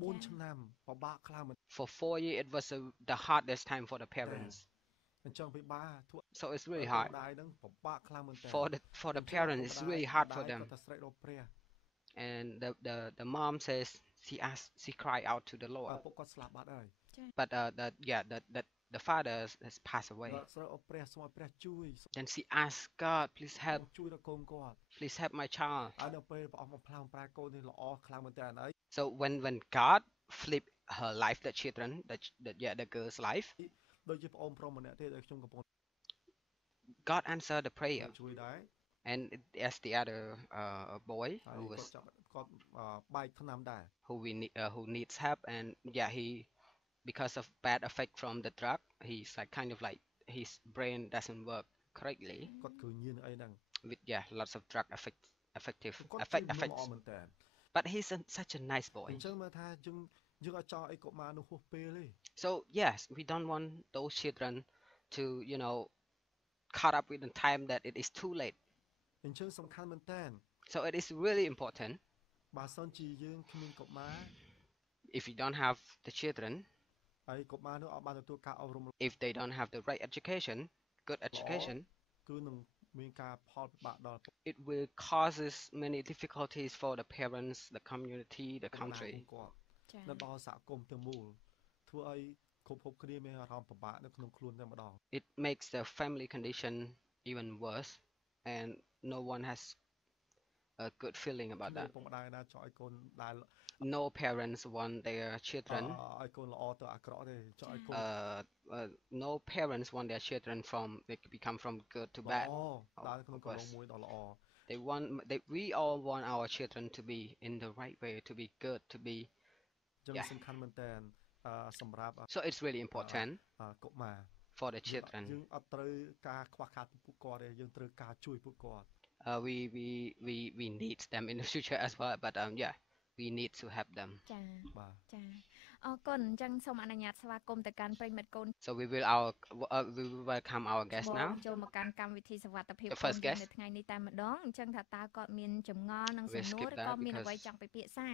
4 ឆ្នាំពិបាកខ្លាំងមែន For 4 years, it was the hardest time for the parents. អញ្ចឹងពិបាកធ្វើ So it's really ឪពុ hard កម្ដាយហ្នឹងពិបាកខ្លាំងមែនតើ for the parents. It's really hard for គាត់ them. តែស្រែកដល់ព្រះ And the mom says she cried out to the ឪ Lord. ពុកគាត់ស្លាប់បាត់ហើយ But the father has passed away. គាត់ស្រែកអបព្រះសូមឲ្យព្រះជួយ Then she asked God, please help, ជួយដល់កូនគាត់ please help my child. ហើយនៅពេលព្រះអង្គបំផ្លាញប្រែកូននេះល្អខ្លាំងមែនតើហើយ So when God flipped her life, the children, the girl's life, ដូចជាប្អូនប្រុសម្នាក់ទៀតដែលខ្ញុំកំពុង God answered the prayer. ជួយដែរ And as the other boy ហើយ who គាត់ was ចាប់គាត់បែកថ្នាំដែរ who needs help, and yeah, he because of bad effect from the drug, he's like kind of like his brain doesn't work correctly គាត់គ្រឿងញៀនអីហ្នឹង with lots of drug effective គាត់ effect ជួយមនុស្សល្អ effects. មែនតើ But he's such a nice boy. អញ្ចឹងមើលថាយើងអត់ចង់ឲ្យកុមារនោះហួសពេលទេ So yes, we don't want those children to caught up with the time that it is too late. អញ្ចឹងសំខាន់មែនតើ So it is really important បើសិនជាយើងគ្មានកុមារ if you don't have the children, ហើយកុមារនោះអត់បានទទួលការអប់រំ if they don't have the right education, good education, គឺនឹងមានការផលវិបាកដល់ it will causes many difficulties for the parents, the community, the កុមារ country. គាត់ ចា៎ នៅដល់សហគមន៍ទាំងមូលធ្វើឲ្យគ្រប់គ្នាមានអារម្មណ៍ពិបាកនៅក្នុងខ្លួនតែម្ដង It makes the family condition even worse, and no one has a good feeling about គ្មាន that. ឪពុកម្ដាយណាចង់ឲ្យកូនដែល No parents want their children ឲ្យកូនល្អទៅអាក្រក់ទេចង់ឲ្យកូន no parents want their children they become from good to ល្អ bad. ដើរក្នុងគន្លងមួយដ៏ល្អ We all want our children to be in the right way, to be good, to be ចឹង Yeah. សំខាន់មែនតើសម្រាប់ so it's really important កុមារ for the យើង children. អត់ត្រូវការខ្វះខាតពីពួកគាត់ទេយើងត្រូវការជួយពួកគាត់ We need them in the future as well, but yeah, we need to help them. ចា៎ បាទ ចា៎អរគុណអញ្ចឹងសូមអនុញ្ញាតស្វាគមន៍ទៅកាន់ប្រិយមិត្តកូន So we will welcome our guest បង now. ចូលមកកាន់កម្មវិធីសុវត្ថិភាព The first ខ្លួនយើង guest. នៅថ្ងៃនេះតែម្ដងអញ្ចឹងថាតើគាត់មានចម្ងល់និងសំ We'll ណួរ skip ឬ that ក៏មានអ្វី because- ចង់ពិភាក្សា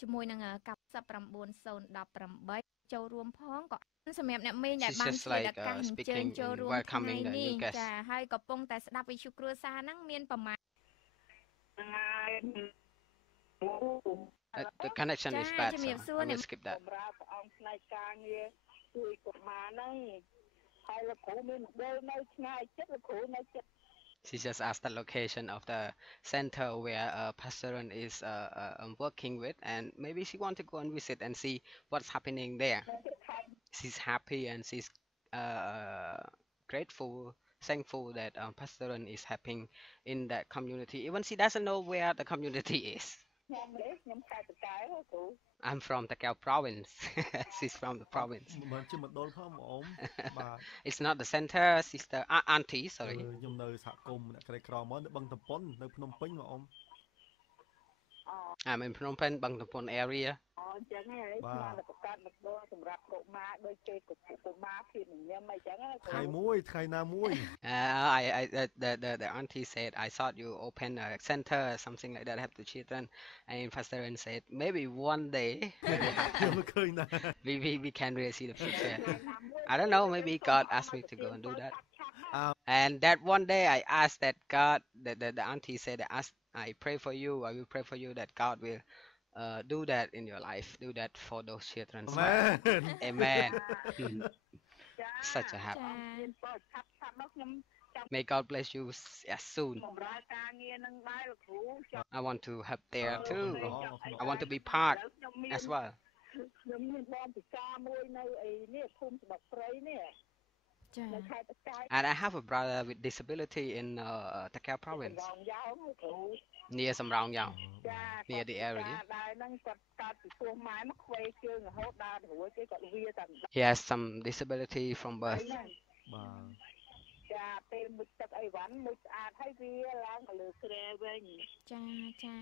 ជាមួយនឹង99018ចូលរួមផងក៏សម្រាប់អ្នកមេងដែល She's បាន just ជួយ like ឱកាសអញ្ជើញ speaking ចូល and រួមថ្ងៃ welcoming the នេះ new guest. ចាហើយកំពុងតែស្ដាប់វិទ្យុគ្រួសារហ្នឹងមានប្រមាណ The connection is Cha, bad,ជំ so រាបសួរ I អ្នក will skip that. បម្រើព្រះអង្គផ្នែកការងារជួយកុមារហ្នឹងហើយលោកគ្រូមានដេលនៅឆ្ងាយចិត្តលោកគ្រូនៅចិត្ត She just asked the location of the center where Pastor is working with, and maybe she want to go and visit and see what's happening there. She's happy and she's grateful, thankful that Pastor is helping in that community. Even she doesn't know where the community is. ខ្ញុំនេះខ្ញុំខេត្តតកែវគ្រូ I'm from the Takeo province. She's from the province. មិនជាមណ្ឌលផងបងអ៊ំបាទ It's not the center, sister, auntie, sorry. ខ្ញុំនៅសហគមន៍អ្នកក្រីក្រមកនៅបឹងតំពុននៅភ្នំពេញបងអ៊ំ I'm in Phnom Penh, Bang Tampon area. អញ្ចឹងហើយស្មានតែប្រកាសមណ្ឌលសម្រាប់កុមារដូចគេកុមារភាពញញឹមអីចឹងណាគ្រូ ថ្ងៃមួយថ្ងៃណាមួយ The auntie said, I thought you open a center or something like that, have the children. And Pastor said, maybe one day ខ្ញុំមិនឃើញណា we can really see the future. I don't know, maybe God asked me to go and do that. And that one day I asked that God, the auntie said, I pray for you, I will pray for you that God will do that in your life. Do that for those children. Amen. Amen. ចា Such a អ happy. រគុណបងឆាប់មកខ្ញុំចាំ May God bless you soon. បម្រើការងារនឹងដែរលោកគ្រូចាំ I want to help there អរគុណ too. ល្អអរគុណ I ល្អ want to be part ខ្ញុំមាន as well. ខ្ញុំមានបងពិការមួយនៅអីនេះភូមិស្បកព្រៃនេះ ចា នៅខេត្តតកែ And I have a brother with disability in Takeo រ province ងយ៉ាងលោកគ្រូ near Samrong Yang, ចា near the area. ដែរហ្នឹងគាត់កើតពីពោះម៉ែមកខ្វេជើងរហូតដល់រួចគេគាត់វាតែ He has some disability from birth. ហ្នឹង បាទ ចាពេលមុជទឹកអីវ៉ាន់មុជស្អាតហើយវាឡើងទៅលើគ្រែវិញ ចាចា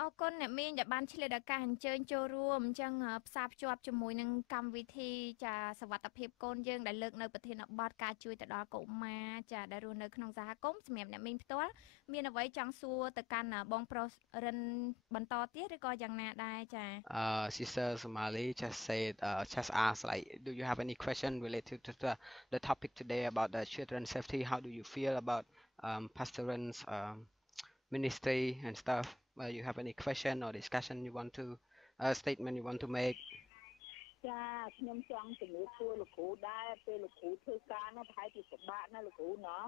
អរគុណអ្នកមីងដែលបានឆ្លៀតឱកាសអញ្ជើញចូលរួមអញ្ចឹងផ្សារភ្ជាប់ជាមួយនឹងកម្មវិធីចាសវត្ថិភាពកូនយើងដែលលើកនៅប្រធានបទការជួយទៅដល់កុមារចាដែលរស់នៅក្នុងសហគមន៍សម្រាប់អ្នកមីងផ្ទាល់មានអ្វីចង់សួរទៅកាន់បងប្រុសរិនបន្តទៀតឬក៏យ៉ាងណាដែរចា Sister Somali just said, just asked, like, do you have any question related to the topic today about the children's safety? How do you feel about pastoral's ministry and stuff? You have any question or discussion you want to, statement you want to make? ចាខ្ញុំចង់ជំរាបសួរលោកគ្រូដែរពេលលោកគ្រូធ្វើការនោះប្រហែលជាពិបាកណាស់លោកគ្រូណោះ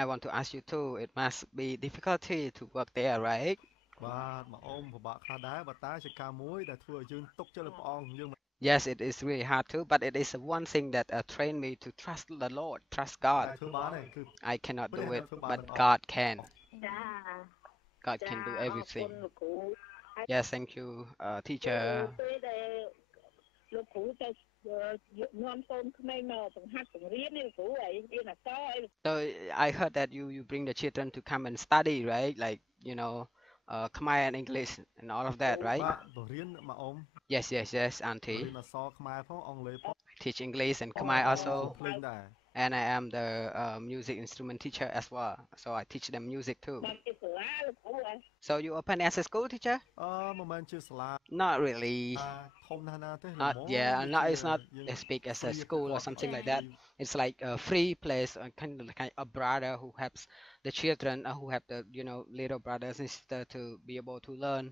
I want to ask you too. It must be difficulty to work there, right? បាទមកអ៊ំពិបាកខ្លះដែរបើតែជាការមួយដែលធ្វើឲ្យយើងទុកចិត្តលើព្រះអង្គយើង Yes, it is really hard too, but it is one thing that trained me to trust the Lord, trust God. ធ្វើបានទេគឺ I cannot do it, but God can. ចា God can do អរគុ everything. ណលោកគ្រូ Yes, thank you, teacher. ពេលដែលលោកគ្រូទៅនាំកូនក្មេងមកបង្ហាត់បង្រៀននេះលោកគ្រូអីរៀនអក្សរអី So I heard that you bring the children to come and study, right? Like, Khmer and English and all of that, បា right? ទបង្រៀនមកអ៊ំ Yes, yes, yes, បង្រៀ auntie. នអក្សរខ្មែរផងអង់គ្លេសផង Teach English and Khmer also. ភ្លេងដែរ And I am the music instrument teacher as well. So I teach them music too. បានជាសាលាលោកគ្រូអី So you open as a school teacher? មិនមែនជាសាលា Not really. ធំណាស់ណាទេ Not, yeah, not, it's not យើង as big as a free school or គាត់ something like ឲ្យ that. It's like a free place, kind of like a brother who helps the children who have the, little brothers and sisters to be able to learn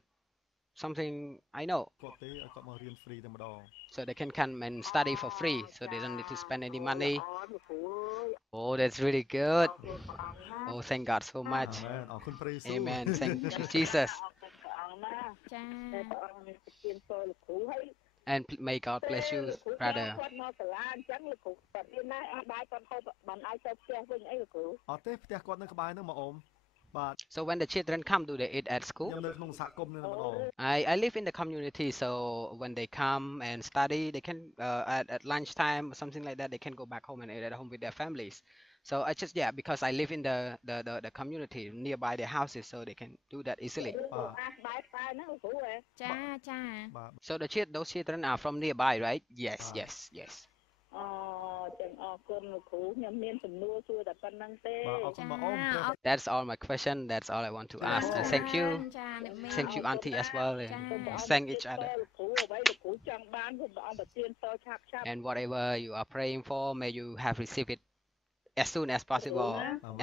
something I know. គាត់ទេឲ្យគាត់មករៀន free តែម្ដង So they can come and study for free. So they don't need to spend any money. អរលោកគ្រូ Oh, that's really good. អរគុណព្រះអង្គណា Oh, thank God so អា much. មែនអរគុណព្រះយេស៊ូវ Amen. Thank you, Jesus. អរគុណព្រះអង្គណា ចា តែព្រះអង្គមានប្រទានពរលោកគ្រូហើយ And may God bless you, លោកគ្រូ brother. គាត់មកសាលាអញ្ចឹងលោកគ្រូគាត់រៀនដែរអត់បាយគាត់ហូបបានឲ្យទៅផ្ទះវិញអីលោកគ្រូ អត់ទេផ្ទះគាត់នៅក្បែរហ្នឹងមកអ៊ំបាទ So when the children come, do they eat at school? ខ្ញុំនៅក្នុងសហគមន៍នេះម្ដង I live in the community, so when they come and study, they can at lunchtime or something like that, they can go back home and eat at home with their families. So I just because I live in the community nearby their houses, so they can do that easily. អាបាយផ្សាយហ្នឹងលោកគ្រូហ៎ ចាចា បាទ So those children are from nearby, right? Yes, yes, yes. អូចឹងអរគុណលោកគ្រូខ្ញុំមានសំណួរសួរតែប៉ុណ្្នឹងទេ បាទអរគុណមកអ៊ំព្រះ That's all my question. That's all I want to ask. And thank you, ចាអ្នកមីង thank you, auntie as well. And ចា thank each other. លោកគ្រូអ្វីលោកគ្រូចង់បានសូមព្រះអង្គប្រទានពរឆាប់ឆាប់ And whatever you are praying for, may you have received it as soon as possible,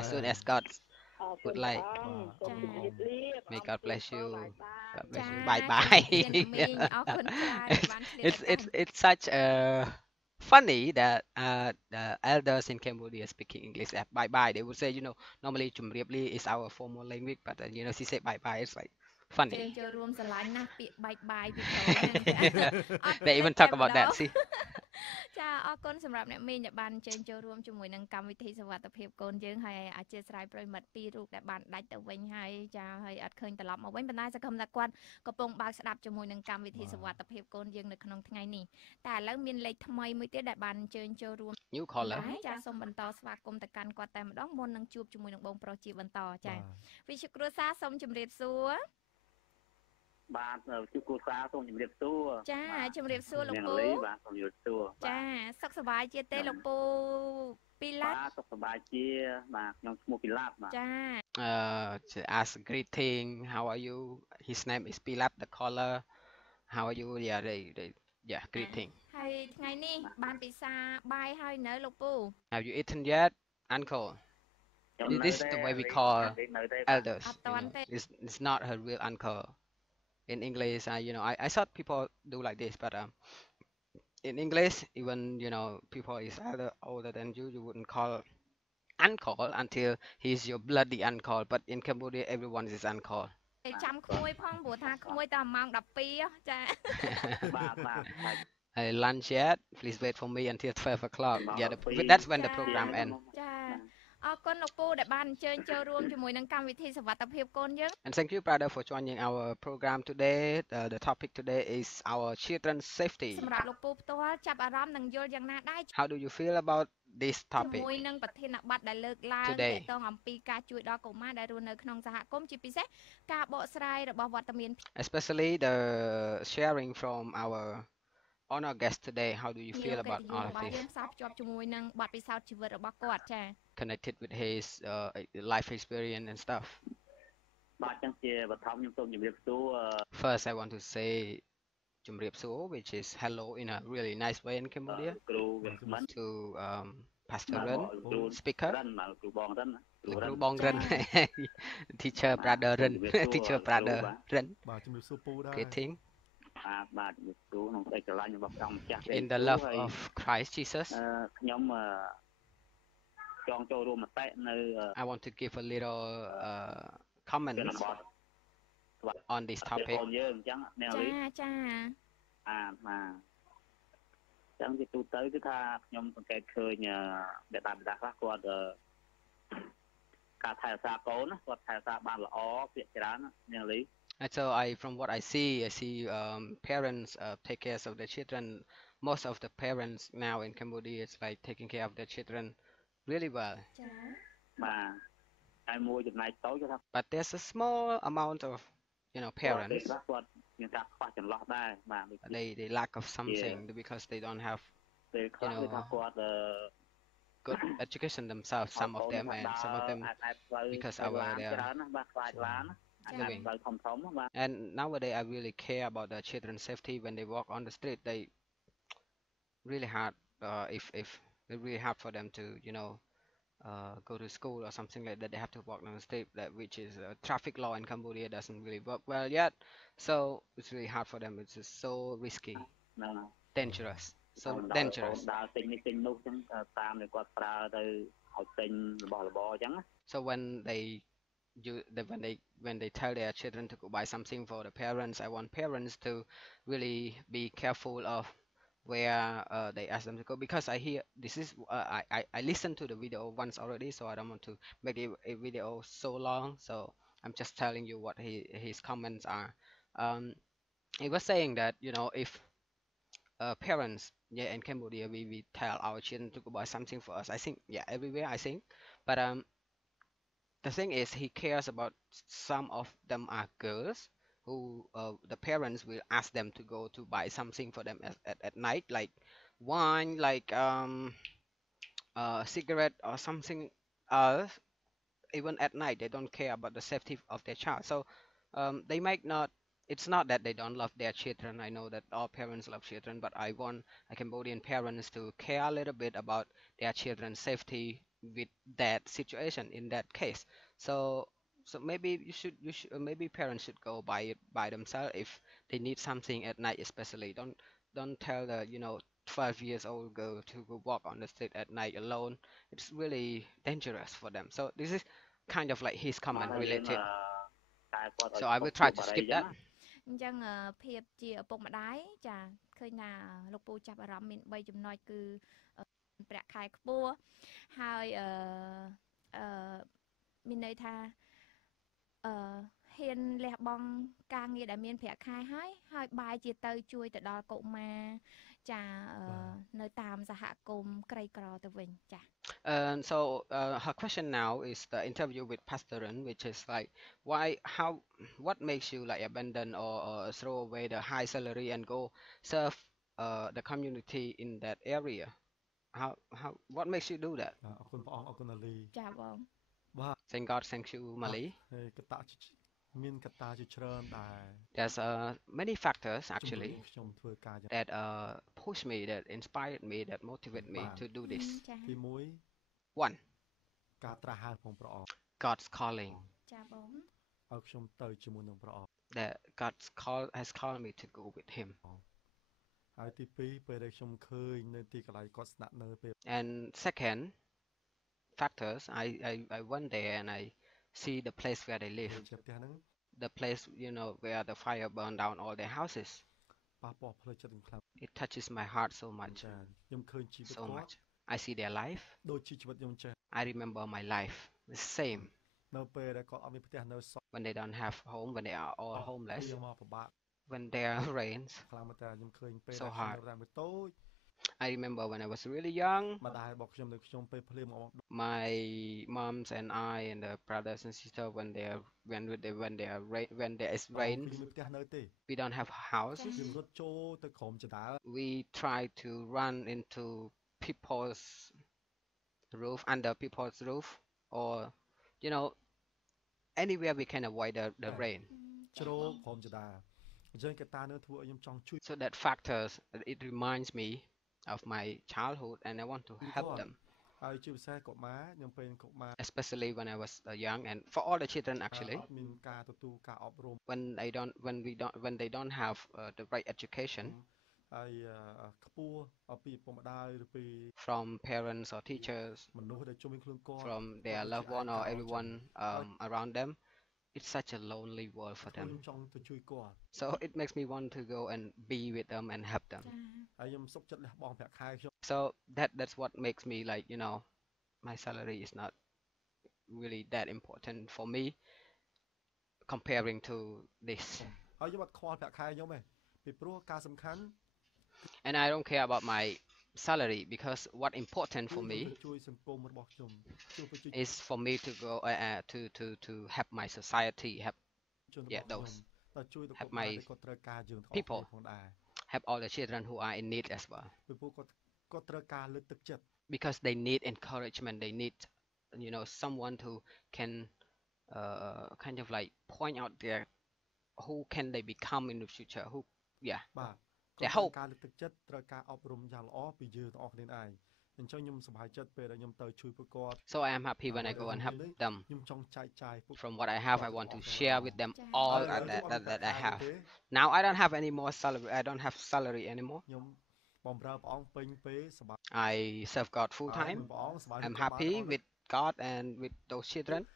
as soon as God អរគុ would ណ like. សូមជម្រាបលា May God bless you. God bless ចា you. Bye bye. អ្នកមីងអរគុណច្រើនដែលបានឆ្លៀតឱកាស It's such funny that the elders in Cambodia speaking English at bye bye. They would say, normally Chumriepli is our formal language, but she said bye bye. It's like ជើង funny. ចូលរួមស្រឡាញ់ណាស់ពាក្យបែកបាយពីក្រោយហ្នឹងអត់ They ភ្លេច even talk តែ about ម្ដ that. ង See, ចាអរគុណសម្រាប់អ្នកមីងដែលបានអញ្ជើញចូលរួមជាមួយនឹងកម្មវិធីសវត្ថិភាពកូនយើងហើយអធិស្ឋានប្រិយមិត្តពីររូបដែលបានដាច់ទៅវិញហើយចាហើយអត់ឃើញត្រឡប់មកវិញប៉ុន្តែសង្ឃឹមថាគាត់កំពុងបើកស្ដាប់ជាមួយនឹងកម្មវិធីសវត្ថិភាពកូនយើងនៅក្នុងថ្ងៃនេះតែឥឡូវមានលេខថ្មីមួយទៀតដែលបានអញ្ជើញចូលរួម new caller. ដែរចាសូមបន្តស្វាគមន៍ទៅកាន់គាត់តែម្ដងមុននឹងជួបជាមួយនឹងបងប្រុសជាបន្តចាវិជ្ជាគ្រួសារសូមជម្រាបសួរ បាទជួបគូសាសូមជម្រាបសួរ ចាជម្រាបសួរលោក នាង ពូ លីបាទសូមជម្រាបសួរ ចាសុខសប្បាយជាទេលោកពូពីឡាត់ បាទសុខសប្បាយជាបាទខ្ញុំឈ្មោះពីឡាប់បាទ ចា To ask greeting. How are you? His name is Pilap, the caller. How are you? Yeah, yeah, greeting. ហើយថ្ងៃនេះបានពិសាបាយហើយនៅលោកពូ Have you eaten yet, uncle? ខ្ញុំនៅ This is តែ the way we call នៅតែ elders. At the one day. It's not her real uncle. in English. I thought people do like this, but in English, even people is older than you, you wouldn't call uncle until he's your bloody uncle. But in Cambodia, everyone is uncle. ចាំក្មួយផងព្រោះថាក្មួយតែម៉ោង12ចា Lunch yet? Please wait for me until 12 o'clock. Yeah, that's when the program ends. ចាអរគុណលោកពូដែលបានអញ្ជើញចូលរួមជាមួយនឹងកម្មវិធីសុវត្ថិភាពកូនយើង And thank you, brother, for joining our program today. The topic today is our children's safety. សម្រាប់លោកពូផ្ទាល់ចាប់អារម្មណ៍និងយល់យ៉ាងណាដែរ How do you feel about this ជ topic ុំនឹងប្រធានបទដែលលើកឡើងទាក់ទងអំពីការជួយដល់កុមារដែលរស់នៅក្នុងសហគមន៍ជាពិសេសការបកស្រាយរបស់វត្តមាន especially the sharing from our honor guest today? How do you feel about all of this? យើងផ្សារភ្ជាប់ជាមួយនឹងបទពិសោធន៍ជីវិតរបស់គាត់ចា Connected with his life experience and stuff. First, I want to say Jumriep Suo, which is hello in a really nice way in Cambodia. To Pastor Ren, speaker. Guru Bong Ren. Teacher brother Ren. Teacher brother Ren. Greeting. In the love of Christ Jesus. I want to give a little comments on this topic. ចា ចឹងជាទូទៅគឺថាខ្ញុំសង្កេតឃើញបេតាបេតាខ្លះគាត់ការថែរក្សាកូនណាគាត់ថែរក្សាបានល្អពាក្យច្រើននាងលី And so from what I see parents take care of their children. Most of the parents now in Cambodia is like taking care of their children really well. ចា បាទហើយមួយចំណែកតូចគឺថា But there's a small amount of parents គាត់មានការខ្វះចន្លោះដែរបាទ they lack of something because they don't have ពេលខ្លះគឺថាគាត់ good education themselves, some of them, and some of them because our their living. And nowadays I really care about the children's safety when they walk on the street. They really hard if it's really hard for them to go to school or something like that. They have to walk on the street, which is traffic law in Cambodia doesn't really work well yet. So it's really hard for them. It's just so risky, dangerous. So dangerous. So when they tell their children to go buy something for the parents, I want parents to really be careful of where they ask them to go, because I hear this is I listened to the video once already, so I don't want to make a video so long. So I'm just telling you what his comments are. He was saying that if parents in Cambodia we tell our children to go buy something for us, I think everywhere I think, but the thing is he cares about some of them are girls who the parents will ask them to go to buy something for them at night, like wine, like cigarette or something else. Even at night they don't care about the safety of their child. So they might not, it's not that they don't love their children. I know that all parents love children, but I want Cambodian parents to care a little bit about their children's safety with that situation in that case. So maybe maybe parents should go buy it by themselves if they need something at night, especially. Don't tell the 12 years old girl to go walk on the street at night alone. It's really dangerous for them. So this is kind of like his comment related. So I will try to skip that. អញ្ចឹងភាពជាឪពុកម្ដាយចាឃើញថាលោកពូចាប់អារម្មណ៍មាន3ចំណុចគឺប្រាក់ខែខ្ពស់ហើយមានន័យថាហ៊ានលះបង់ការងារដែលមានប្រាក់ខែហើយបែរជាទៅជួយទៅដល់កុមារចានៅតាមសហគមន៍ក្រីក្រទៅវិញចា So her question now is the interview with Pastor Ren, which is like what makes you like abandon or throw away the high salary and go serve the community in that area? What makes you do that? អរគុណព្រះអង្គអរគុណអាលី ចាបង Thank God, thank you, Mali. កតាមានកតាជាច្រើនដែរ There's many factors actually that push me, that inspired me, that motivate me to do this. ទី1 One, ការត្រាស់ហៅផងព្រះអង្គ God's calling. ចាបង that has called me to go with him. And second factors, I went there and I see the place where they live, the place, where the fire burned down all their houses. It touches my heart so much, so much. I see their life. I remember my life, the same. When they don't have home, when they are all homeless, when there rains so hard. I remember when I was really young, my moms and I and the brothers and sisters, when there is rain, we don't have houses. We try to run into people's roof, under people's roof, or anywhere we can avoid the rain. So that factors, it reminds me of my childhood, and I want to help them, especially when I was young, and for all the children actually, when they don't have the right education from parents or teachers, from their loved one or everyone around them. It's such a lonely world for them. So it makes me want to go and be with them and help them. So that's what makes me like, my salary is not really that important for me comparing to this. And I don't care about my salary, because what important for me is for me to go to help my society, help help my people, help all the children who are in need as well, because they need encouragement. They need someone who can kind of like point out who can they become in the future, who their hope. So I am happy when I go and help them. From what I have, I want to share with them all that I have. Now I don't have any more salary. I don't have salary anymore. I serve God full time. I'm happy with God and with those children.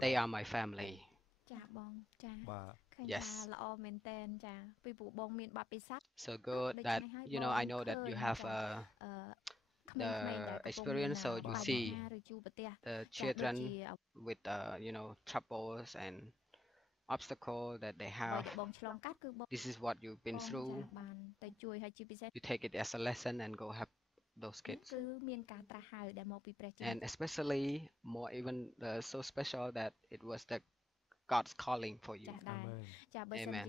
They are my family. Yes. So good that I know that you have the experience, so you see the children with troubles and obstacles that they have. This is what you've been through. You take it as a lesson and go help those kids. And especially more even so special that it was the God's calling for you. Amen.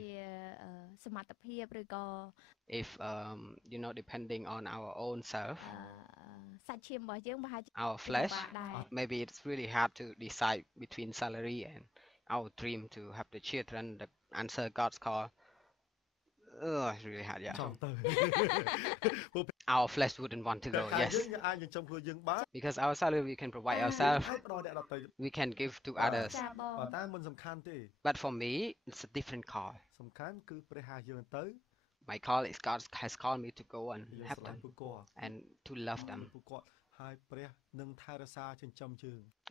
If depending on our own self, our flesh, maybe it's really hard to decide between salary and our dream to have the children that answer God's call. It's really hard, yeah. Our flesh wouldn't want to go, yes. Because our salary we can provide ourselves, we can give to others. But for me, it's a different call. My call is God has called me to go and help them and to love them.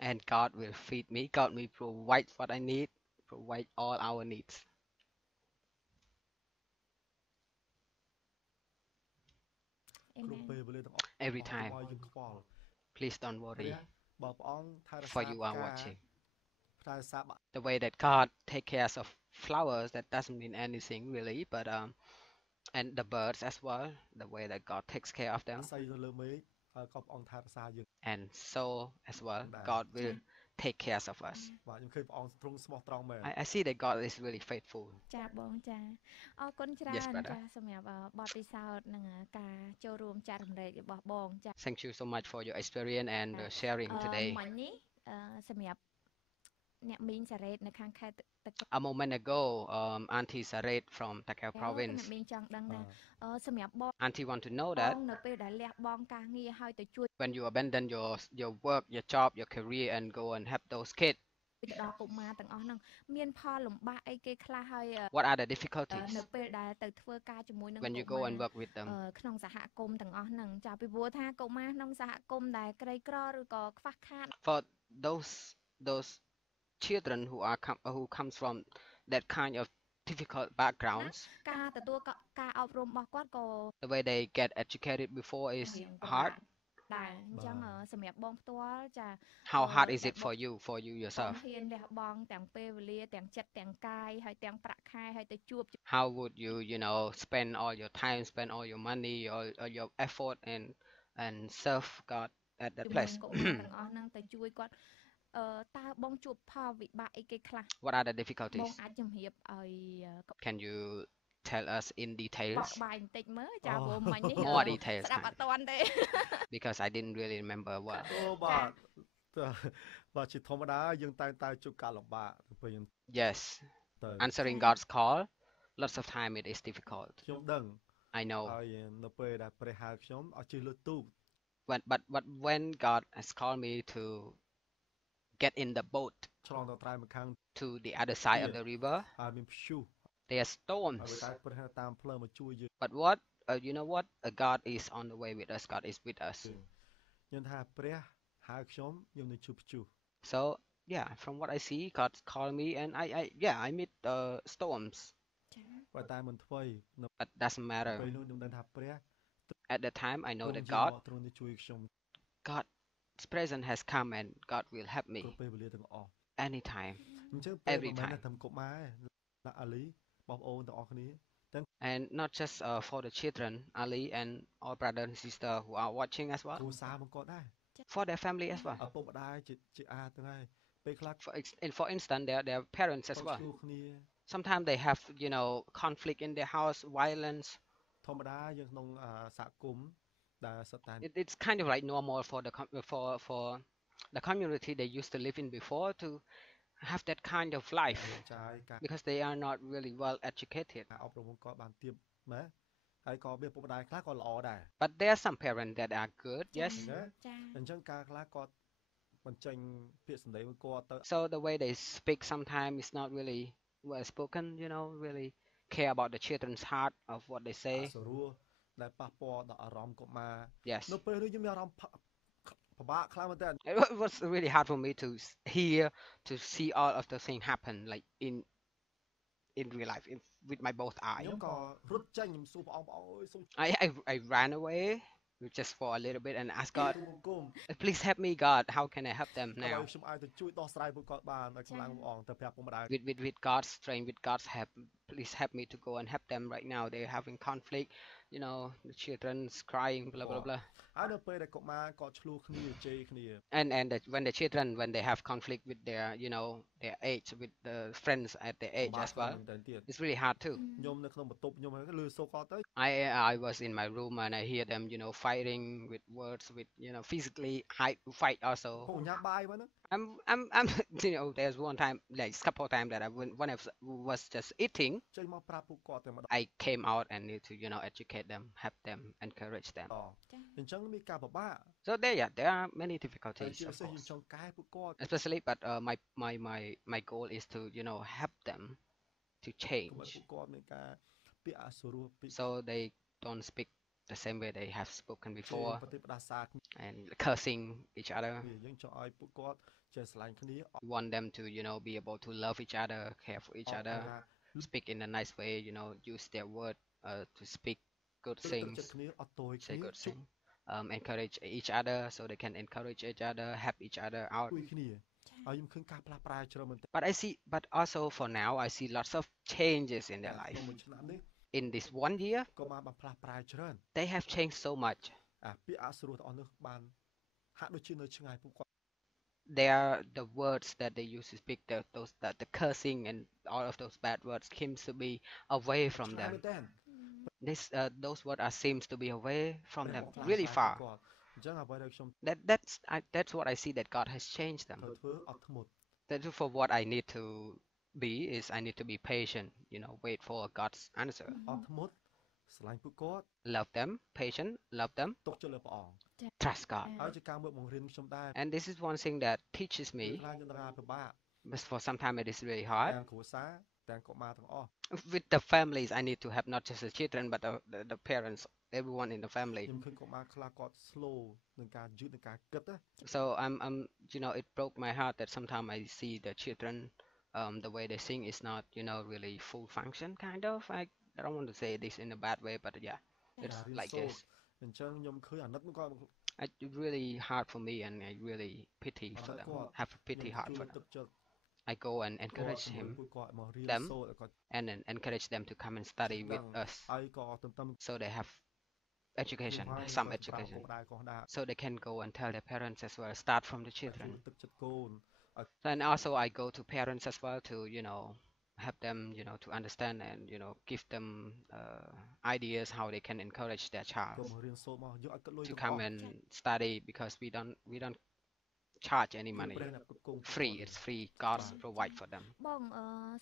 And God will feed me. God will provide what I need, provide all our needs. Every time. Please don't worry, for you are watching. The way that God take care of flowers, that doesn't mean anything really, but and the birds as well, the way that God takes care of them. And so as well, God will take care of us. I see that God is really faithful. Yes, brother. Thank you so much for your experience and sharing today. A moment ago, Auntie Saret from Takeo province. Auntie want to know that when you abandon your work, your job, your career, and go and help those kids, ដល់កុមារទាំងអស់ហ្នឹងមានផលលំបាកអីគេខ្លះហើយ What are the នៅ difficulties ពេលដែលទៅធ្វើការជាមួយនឹង when កុ you go មារ and work with them? ក្នុងសហគមន៍ទាំងអស់ហ្នឹងចាពីព្រោះថាកុមារក្នុងសហគមន៍ដែលក្រីក្រឬក៏ខ្វះខាត For those children who comes from that kind of difficult ណា backgrounds, ការទទួលការអប់រំរបស់គាត់ក៏ the way they get educated before is រៀងពិបា hard. កដែរអញ្ចឹងសម្រាប់បងផ្ទាល់ចា How hard is តែ it បង for you បង yourself? ហ៊ានលះបង់ទាំងពេលវេលាទាំងចិត្តទាំងកាយហើយទាំងប្រាក់ខែហើយទៅជួប How would you know spend all your time, spend all your money, all your effort and serve God at that ជាមួយ place? នឹងកុមារទាំងអស់ហ្នឹងទៅជួយគាត់តើបងជួបផលវិបាកអីគេខ្លះ What are the បង difficulties? អាចជំរាបឲ្យ Can you tell us in បក details? ស្បាយបន្តិចមើលចាព្រោះមិញនេះ More details ស្ដាប់អត់តាន់ទេ because I didn't really remember well. អូបាទបាទជាធម្មតាយើងតែជួបការលំបាកទៅពេលយើង Yes, ទៅ answering God's call, lots of time it is difficult. ខ្ញុំដឹង I know. ហើយនៅពេលដែលព្រះហៅខ្ញុំឲ្យជិះលើទូក But when God has called me to get in the boat ឆ្លងទៅត្រែម្ខាង to the other side of the river, ហើយមានព្យុះ there are ហើយ storms. តែព្រះតាមផ្លូវមកជួយយើង But what, you know what? God is on the way with us. God is with us. ខ្ញុំថាព្រះហៅខ្ញុំនឹងជួបព្យុះ So yeah, from what I see, God called me, and I meet storms. ចា ប៉ុន្តែមិនធ្វើនៅ But doesn't matter. ពេលនោះខ្ញុំដឹងថាព្រះ At that time, I know ទ្រង់ that យាង God, មកទ្រង់នឹងជួយខ្ញុំ God's presence has come, and God will help me គ្រប់ពេលវេលាទាំងអស់ anytime. អញ្ចឹងពេល Every មិនមែន time. តែកុមារណាអាលីបងប្អូនទាំងអស់គ្នា And not just for the children, Ali and all brothers and sisters who are watching as គ្រួ well, សារមកគាត់ដែរ for their family as well. ឪពុកម្ដាយជាអាទាំងហើយពេលខ្លះ For instance, their parents as គាត់ well. ជួគ្នា Sometimes they have, conflict in their house, violence. ធម្មតាយើងក្នុងសហគមន៍ដែលសិតតែ It's kind of like normal for for the community they used to live in before to have that kind of life ចាយការ because they are not really well educated. អប់រំគាត់បានទៀបម៉ែហើយក៏មានឪពុកម្ដាយខ្លះក៏ល្អដែរ But there are some parents that are good, yes. ណា ចា អញ្ចឹងការខ្លះគាត់បញ្ចេញពាក្យសម្ដីមួយគាត់ទៅ So the way they speak sometimes is not really well spoken, really care about the children's heart of what they អ say. សរោះដែលប៉ះពាល់ដល់អារម្មណ៍កុមារ Yes. នៅពេលនេះខ្ញុំមានអារម្មណ៍ពិបាកខ្លាំងមែនតើ It was really hard for me to hear, to see all of the things happen like in real life with my both ខ្ញុំ eyes. ក៏រត់ចេញខ្ញុំសួរព្រះអង្គអើយសូម I ran away just for a little bit and asked ជួយ God, បង្គំ please help me, God. How can I help them ដើម្បី now? ខ្ញុំអាចទៅជួយដោះស្រាយពួកគាត់បានដោយកម្លាំងព្រះអង្គទៅប្រាប់ពុកម្ដាយ With God's strength, with God's help, please help me to go and help them right now. They're having conflict, the children's crying, blah blah blah. ហើយនៅពេលដែលកុមារគាត់ឆ្លោះគ្នាជេរគ្នា And when the children when they have conflict with their their age with the friends at their age as well, តែទៀត it's really hard too. ខ្ញុំនៅក្នុងបន្ទប់ខ្ញុំហើយលឺសូគាត់ទៅ I was in my room and I hear them fighting with words with physically fight ពួក also. ញ៉ាំបាយមកហ្នឹង I'm there's one time like couple time that when I was just eating, ចេញមកប្រាប់ពួកគាត់តែម្ដង I came out and need to educate them, help them, encourage them. អញ្ចឹងមានការពិបាក So there are many តែ difficulties ជា of ពិសេសខ្ញុំ course. ចង់កែពួកគាត់ Especially but my goal is to help them to កុំឲ្យ change ពួកគាត់មានការពាក្យអសុរោះពាក្យ so they don't speak the same way they have spoken ជេរ before ប្រតិបដាសាគ្នា and cursing each other. យើងចង់ឲ្យពួកគាត់ចេះស្រឡាញ់គ្នា We want them to be able to love each other, care for each អត់ other, ថា speak in a nice way, use their word to speak good ទឹកចិត្ត things, គ្នាអត់ទយ say គ្នា good ជួយ things, encourage each other so they can encourage each other, help each other out. គ្នាហើយខ្ញុំឃើញការផ្លាស់ប្រែច្រើនមែនទែន But also for now I see lots of changes in their ក្នុង life. មួយឆ្នាំនេះ In this 1 year, ក៏បានផ្លាស់ប្រែច្រើន they have changed so much. ពាក្យអសុរោះទាំងអស់នោះបានហាក់ដូចជានៅឆ្ងាយពួកគាត់ The words that they used to speak, the cursing and all of those bad words seems to be away from ឆ្ងាយ them. មែនទែន Those words seems to be away from ព្រះ them អង្គផ្លាស់ really ប្រែ far. ពួកគាត់អញ្ចឹងអ្វីដែលខ្ញុំ That's what I see that God has changed them. ត្រូវធ្វើអត់ធ្មត់ That for what I need to be is I need to be patient, wait for God's answer. អត់ធ្មត់ស្រឡាញ់ពួកគាត់ Love them, patient, love them, ទុកចិត្តលើព្រះអង្គ trust God. ហើយជាការមើលបង្រៀនខ្ញុំដែរ And this is one thing that teaches ពេល me ខ្លះខ្ញុំដឹងថាពិបាក but for some time it is really hard. ទាំងគ្រួសារទាំងកុមារទាំងអស់ With the families, I need to have not just the children, but the parents, everyone in the family. ខ្ញុំឃើញកុមារខ្លះគាត់ slow នឹងការយឺតនឹងការគិតណា So I'm it broke my heart that sometimes I see the children, the way they sing is not, really full function kind of. I don't want to say this in a bad way, but yeah, it's រៀន like សូត្រ this. អញ្ចឹងខ្ញុំឃើញអាណិតគាត់ It's really hard for me, and I really pity for them. Have a pity heart ជួយ for them. ទឹកចិត្ត I go and encourage គាត់ពួកគាត់មករៀន them សូត្រឲ្យគាត់ and then encourage them to come and study with us, ហើយក៏ទន្ទឹម so they have education, ហើយ some គាត់ប្រាប់ education, ពុកដែរក៏ដែរ so they can go and tell their parents as well. Start from the ជួយ children. ទឹកចិត្តកូន And also I go to parents as well to, help them, to understand and, give them ideas how they can encourage their គាត់ child មករៀនសូត្រមកយកឲ្យគាត់លុយ to ទាំងអ come ស់ and study, because we don't charge any គឺ money. ព្រះអ្នកគ្រប់គង់ Free, it's free. God provide for them. បង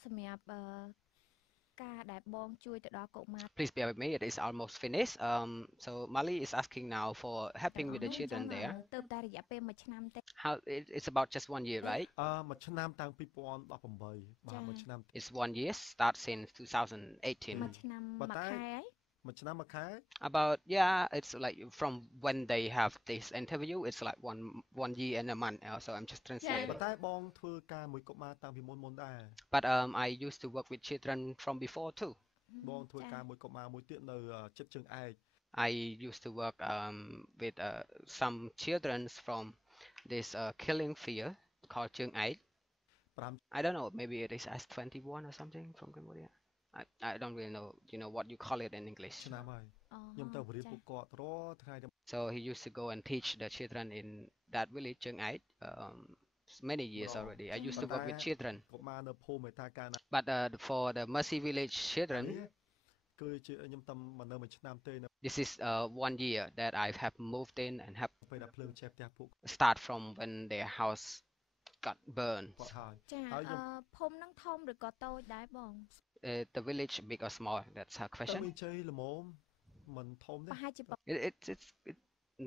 សម្រាប់ការដែលបងជួយទៅដល់កុមារ Please bear with me, it is almost finished. So Mali is asking now for helping with the children there. ទៅតែរយៈពេល1ឆ្នាំទេ How it's about just 1 year, right? មួយឆ្នាំតាំងពី2018បាទមួយឆ្នាំ It's 1 year, start since មួយ 2018. ឆ្នាំមួយខែហើយ មួយឆ្នាំមួយខែ About it's like from when they have this interview, it's like one year and a month. So I'm just ប៉ុ translating. ន្តែបងធ្វើការមួយកុមារតាំងពីមុនដែរ But I used to work with children from before too. បងធ្វើការមួយកុមារមួយទៀតនៅចិត្តជើងឯក I used to work with some children from this killing field called Chương Ait. 5 I don't know, maybe it is S21 or something from Cambodia. I don't really know, what you call it in English. ឆ្នាំហើយខ្ញុំទៅបរៀនពួកគាត់រាល់ថ្ងៃ So he used to go and teach the children in that village, Chương Ait, many years already. I used to work with children. កុមារនៅភូមិមេតាកាណា But for the Mercy Village children, គឺជាខ្ញុំតាមមកនៅមួយឆ្នាំទេនៅ this is 1 year that I have moved in and have ពេលដែលភ្លើងឆេះផ្ទះពួក start from when their house got burned. គាត់ហើយ ចា ហើយខ្ញុំ ភូមិហ្នឹងធំឬក៏តូចដែរបង The village big or small? That's her ទៅ question. មានជ័យល្មមមិនធំទេ ប្រហែលជាប្រ It's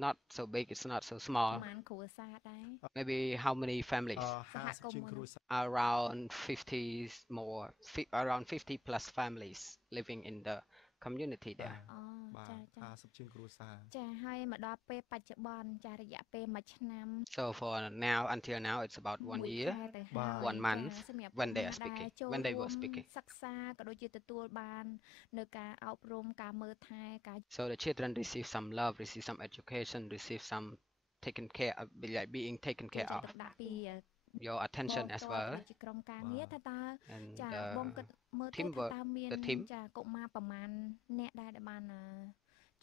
not so big. It's not so small. មាណគ្រួសារដែរ Maybe how many families? 50ជាងគ្រួសារ Around 50 more, around 50 plus families living in the community there. អូ បាទ ចាចា 50ជាងគ្រួសារ ចាហើយមកដល់ពេលបច្ចុប្បន្នចារយៈពេល1ឆ្នាំ So for now, until now, it's about 1 មួយ year. ខែទៅ បាទ ហើយ 1 month ចាសម្រាប់ when they are កុមារ speaking, ដែលចូល when they រួម were speaking. សិក្សាក៏ដូចជាទទួលបាននៅការអប់រំការមើលថែការ So the children receive some love, receive some education, receive some taken care of, like being taken ជួយ care ចា of. ទឹកដាក់ពី Your attention បង as ត well, ជាក្រុមការងារថាតើ and ចាបងគិតមើលទៅថា teamwork, តើមាន the team. ចាកុមារប្រមាណអ្នកដែលបាន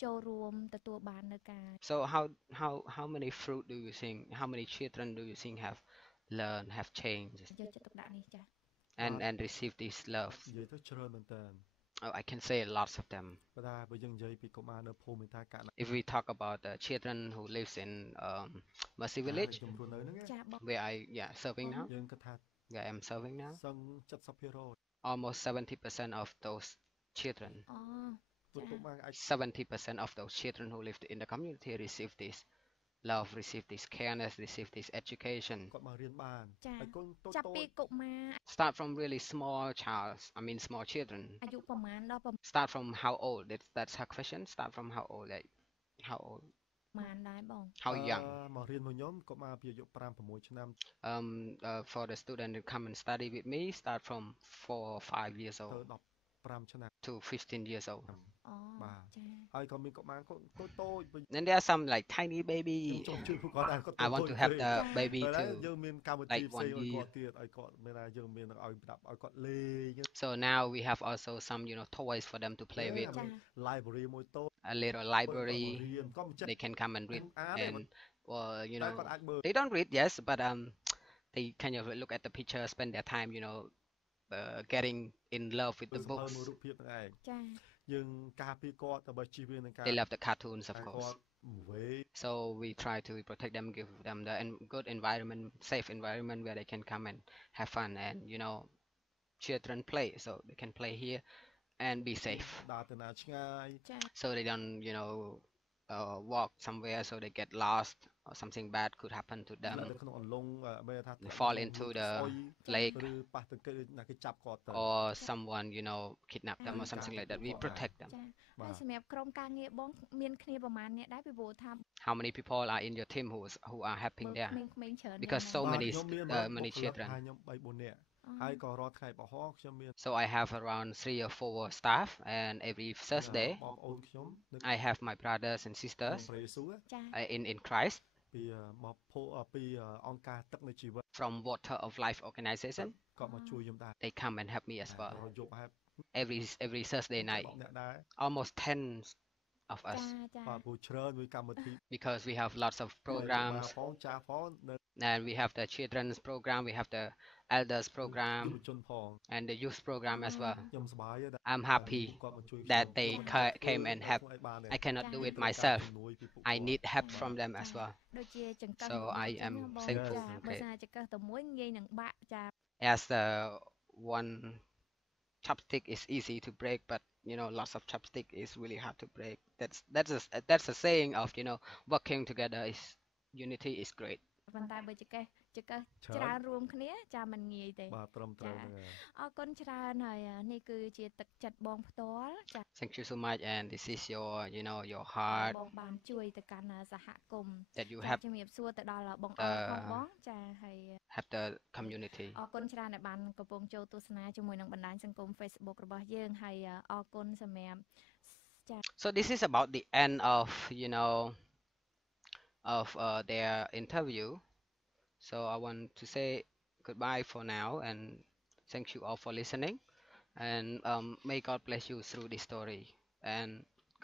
ចូលរួមទទួលបាននៅការ So how many fruit do you think? How many children do you think have learned, have changed, យកចិត្តទុកដាក់នេះចា and received this love? និយាយទៅច្រើនមែនតើ Oh, I can say lots of them. ប៉ុន្តែបើយើងនិយាយពីកុមារនៅភូមិមេតាកាណា If we talk about the children who lives in Mercy Village, ខ្ញុំរស់នៅហ្នឹង ចាបង where I serving now, យើងគិតថា where I am serving now, សឹង 70% almost 70% of those children, អូ ព្រោះកុមារអាច 70% of those children who live in the community receive this love, receive this careness, receive this education. គាត់មករៀនបាន ចា ហើយកូនតូច ចាប់ តូ ពី ច កុមារ Start from really small small children. អាយុប្រមាណដល់ប្រ Start from how old? That's her question. Start from how old? Like how old? មាណដែរបង How young? មករៀនមួយខ្ញុំកុមារពីអាយុ5 6ឆ្នាំ For the student to come and study with me, start from 4 or 5 years ទៅ old 15ឆ្នាំ to 15 years old. អូ បាទ ចា ហើយក៏មានកុមារកូនតូចតូចវិញ Then there are some like tiny ខ្ញុំ baby. ចង់ជួយពួកគាត់ដែរគាត់ I want to help the baby តែ to. យើងមានកម្មវិធី like ផ្សេង 1 ឲ្យ year. គាត់ទៀតឲ្យគាត់មានថាយើងមានឲ្យប្រាប់ឲ្យគាត់លេង So now we have also some toys for them to play with. ចា library មួយតូច A little គាត់ library. រៀនគាត់មិនចេះ They can come and read អានទេ and or តែគាត់អាចមើល they don't read, yes, but they kind of look at the picture, spend their time, getting in love with មើ the លសភៅ books. មើលរូបភាពហ្នឹងឯង ចា យើងការពារគាត់ដើម្បីជៀសវាងនឹងការ They love the cartoons, of តែ course. គាត់វេ So we try to protect them, give them the good environment, safe environment where they can come and have fun and children play, so they can play here and be safe. ដើរទៅណាឆ្ងាយ ចា So they don't walk somewhere so they get lost or something bad could happen to នៅ them. ក្នុងអន្លង់បែរថា They ធ្លាក់ fall ក្នុង into លូ the ស្អុយ lake ឬប៉ះទៅគេណាគេចាប់គាត់ទៅ or someone kidnap them or ចា something like that. We ពួកគាត់ដែរ protect them. ចាហើ បា យ ទ សម្រាប់ក្រុមការងារបងមានគ្នាប្រហែលអ្នកដែរពីព្រោះថា How many people are in your team who are helping មើល there? ក្មេងៗច្រើនយ៉ាង Because ណា so បាទ many ខ្ញុំមាន many បុគ្គលិក children. ហើយខ្ញុំ3 4នាក់ អឺ ហើយក៏រាល់ថ្ងៃប្រហោះខ្ញុំមាន So I have around 3 or 4 staff, and every បង Thursday ប្អូនខ្ញុំនៅ I have my brothers and ក្នុង sisters ព្រះយេស៊ូវ ចា in Christ ពីមកពីអង្គការទឹកនៃជីវិត from Water of Life Organization. គាត់មកជួយខ្ញុំដែរ They come and help me as តែ well រយប់ហើយ every Thursday night. 10នាក់ដែរ Almost 10 of ចា us ចា បាទព្រោះច្រើនមួយកម្មវិធី because we have lots of កុមារ programs ផងចាស់ផងនៅ and we have the children's program, we have the elders យុ program វជនផង and the youth program as well. ខ្ញុំសប្បាយដែរ I'm តែ happy ពួកគាត់មកជួយ that ខ្ញុំ they ខ្ញុំ came and ធ្វើ help. ឲ្យបាន I cannot do it ត្រូវការ myself. ជំនួយពីពួក I គាត់ need help បាទ from them as well. ដូចជាចង្កឹះ So របស់ I ចឹង am ណាបង thankful ចា and បើ great. សិនជាចង្កឹះតែមួយងាយនឹងបាក់ចា As the one chopstick is easy to break, but lots of chopstick is really hard to break. That's a saying of working together is unity is great. ប៉ុន្តែបើចង្កឹះ ច្រើន ច្រើនរួមគ្នាចាមិនងាយទេ បាទត្រឹមត្រូវហ្នឹងហើយ អរគុណច្រើនហើយនេះគឺជាទឹកចិត្តបងផ្ទាល់ចា Thank you so much, and this is your your ហើយ heart បងបានជួយទៅកាន់សហគមន៍ that you ចា have ជំរាបសួរទៅដល់បងអរផងបងចាហើយ have the community. អរគុណច្រើនដែលបានកំពុងចូលទស្សនាជាមួយនឹងបណ្ដាញសង្គម Facebook របស់យើងហើយអរគុណសម្រាប់ចា So this is about the end of of their interview. So I want to say goodbye for now, and thank you all for listening. And may God bless you through this story, and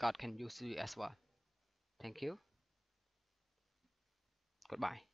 God can use you as well. Thank you. Goodbye.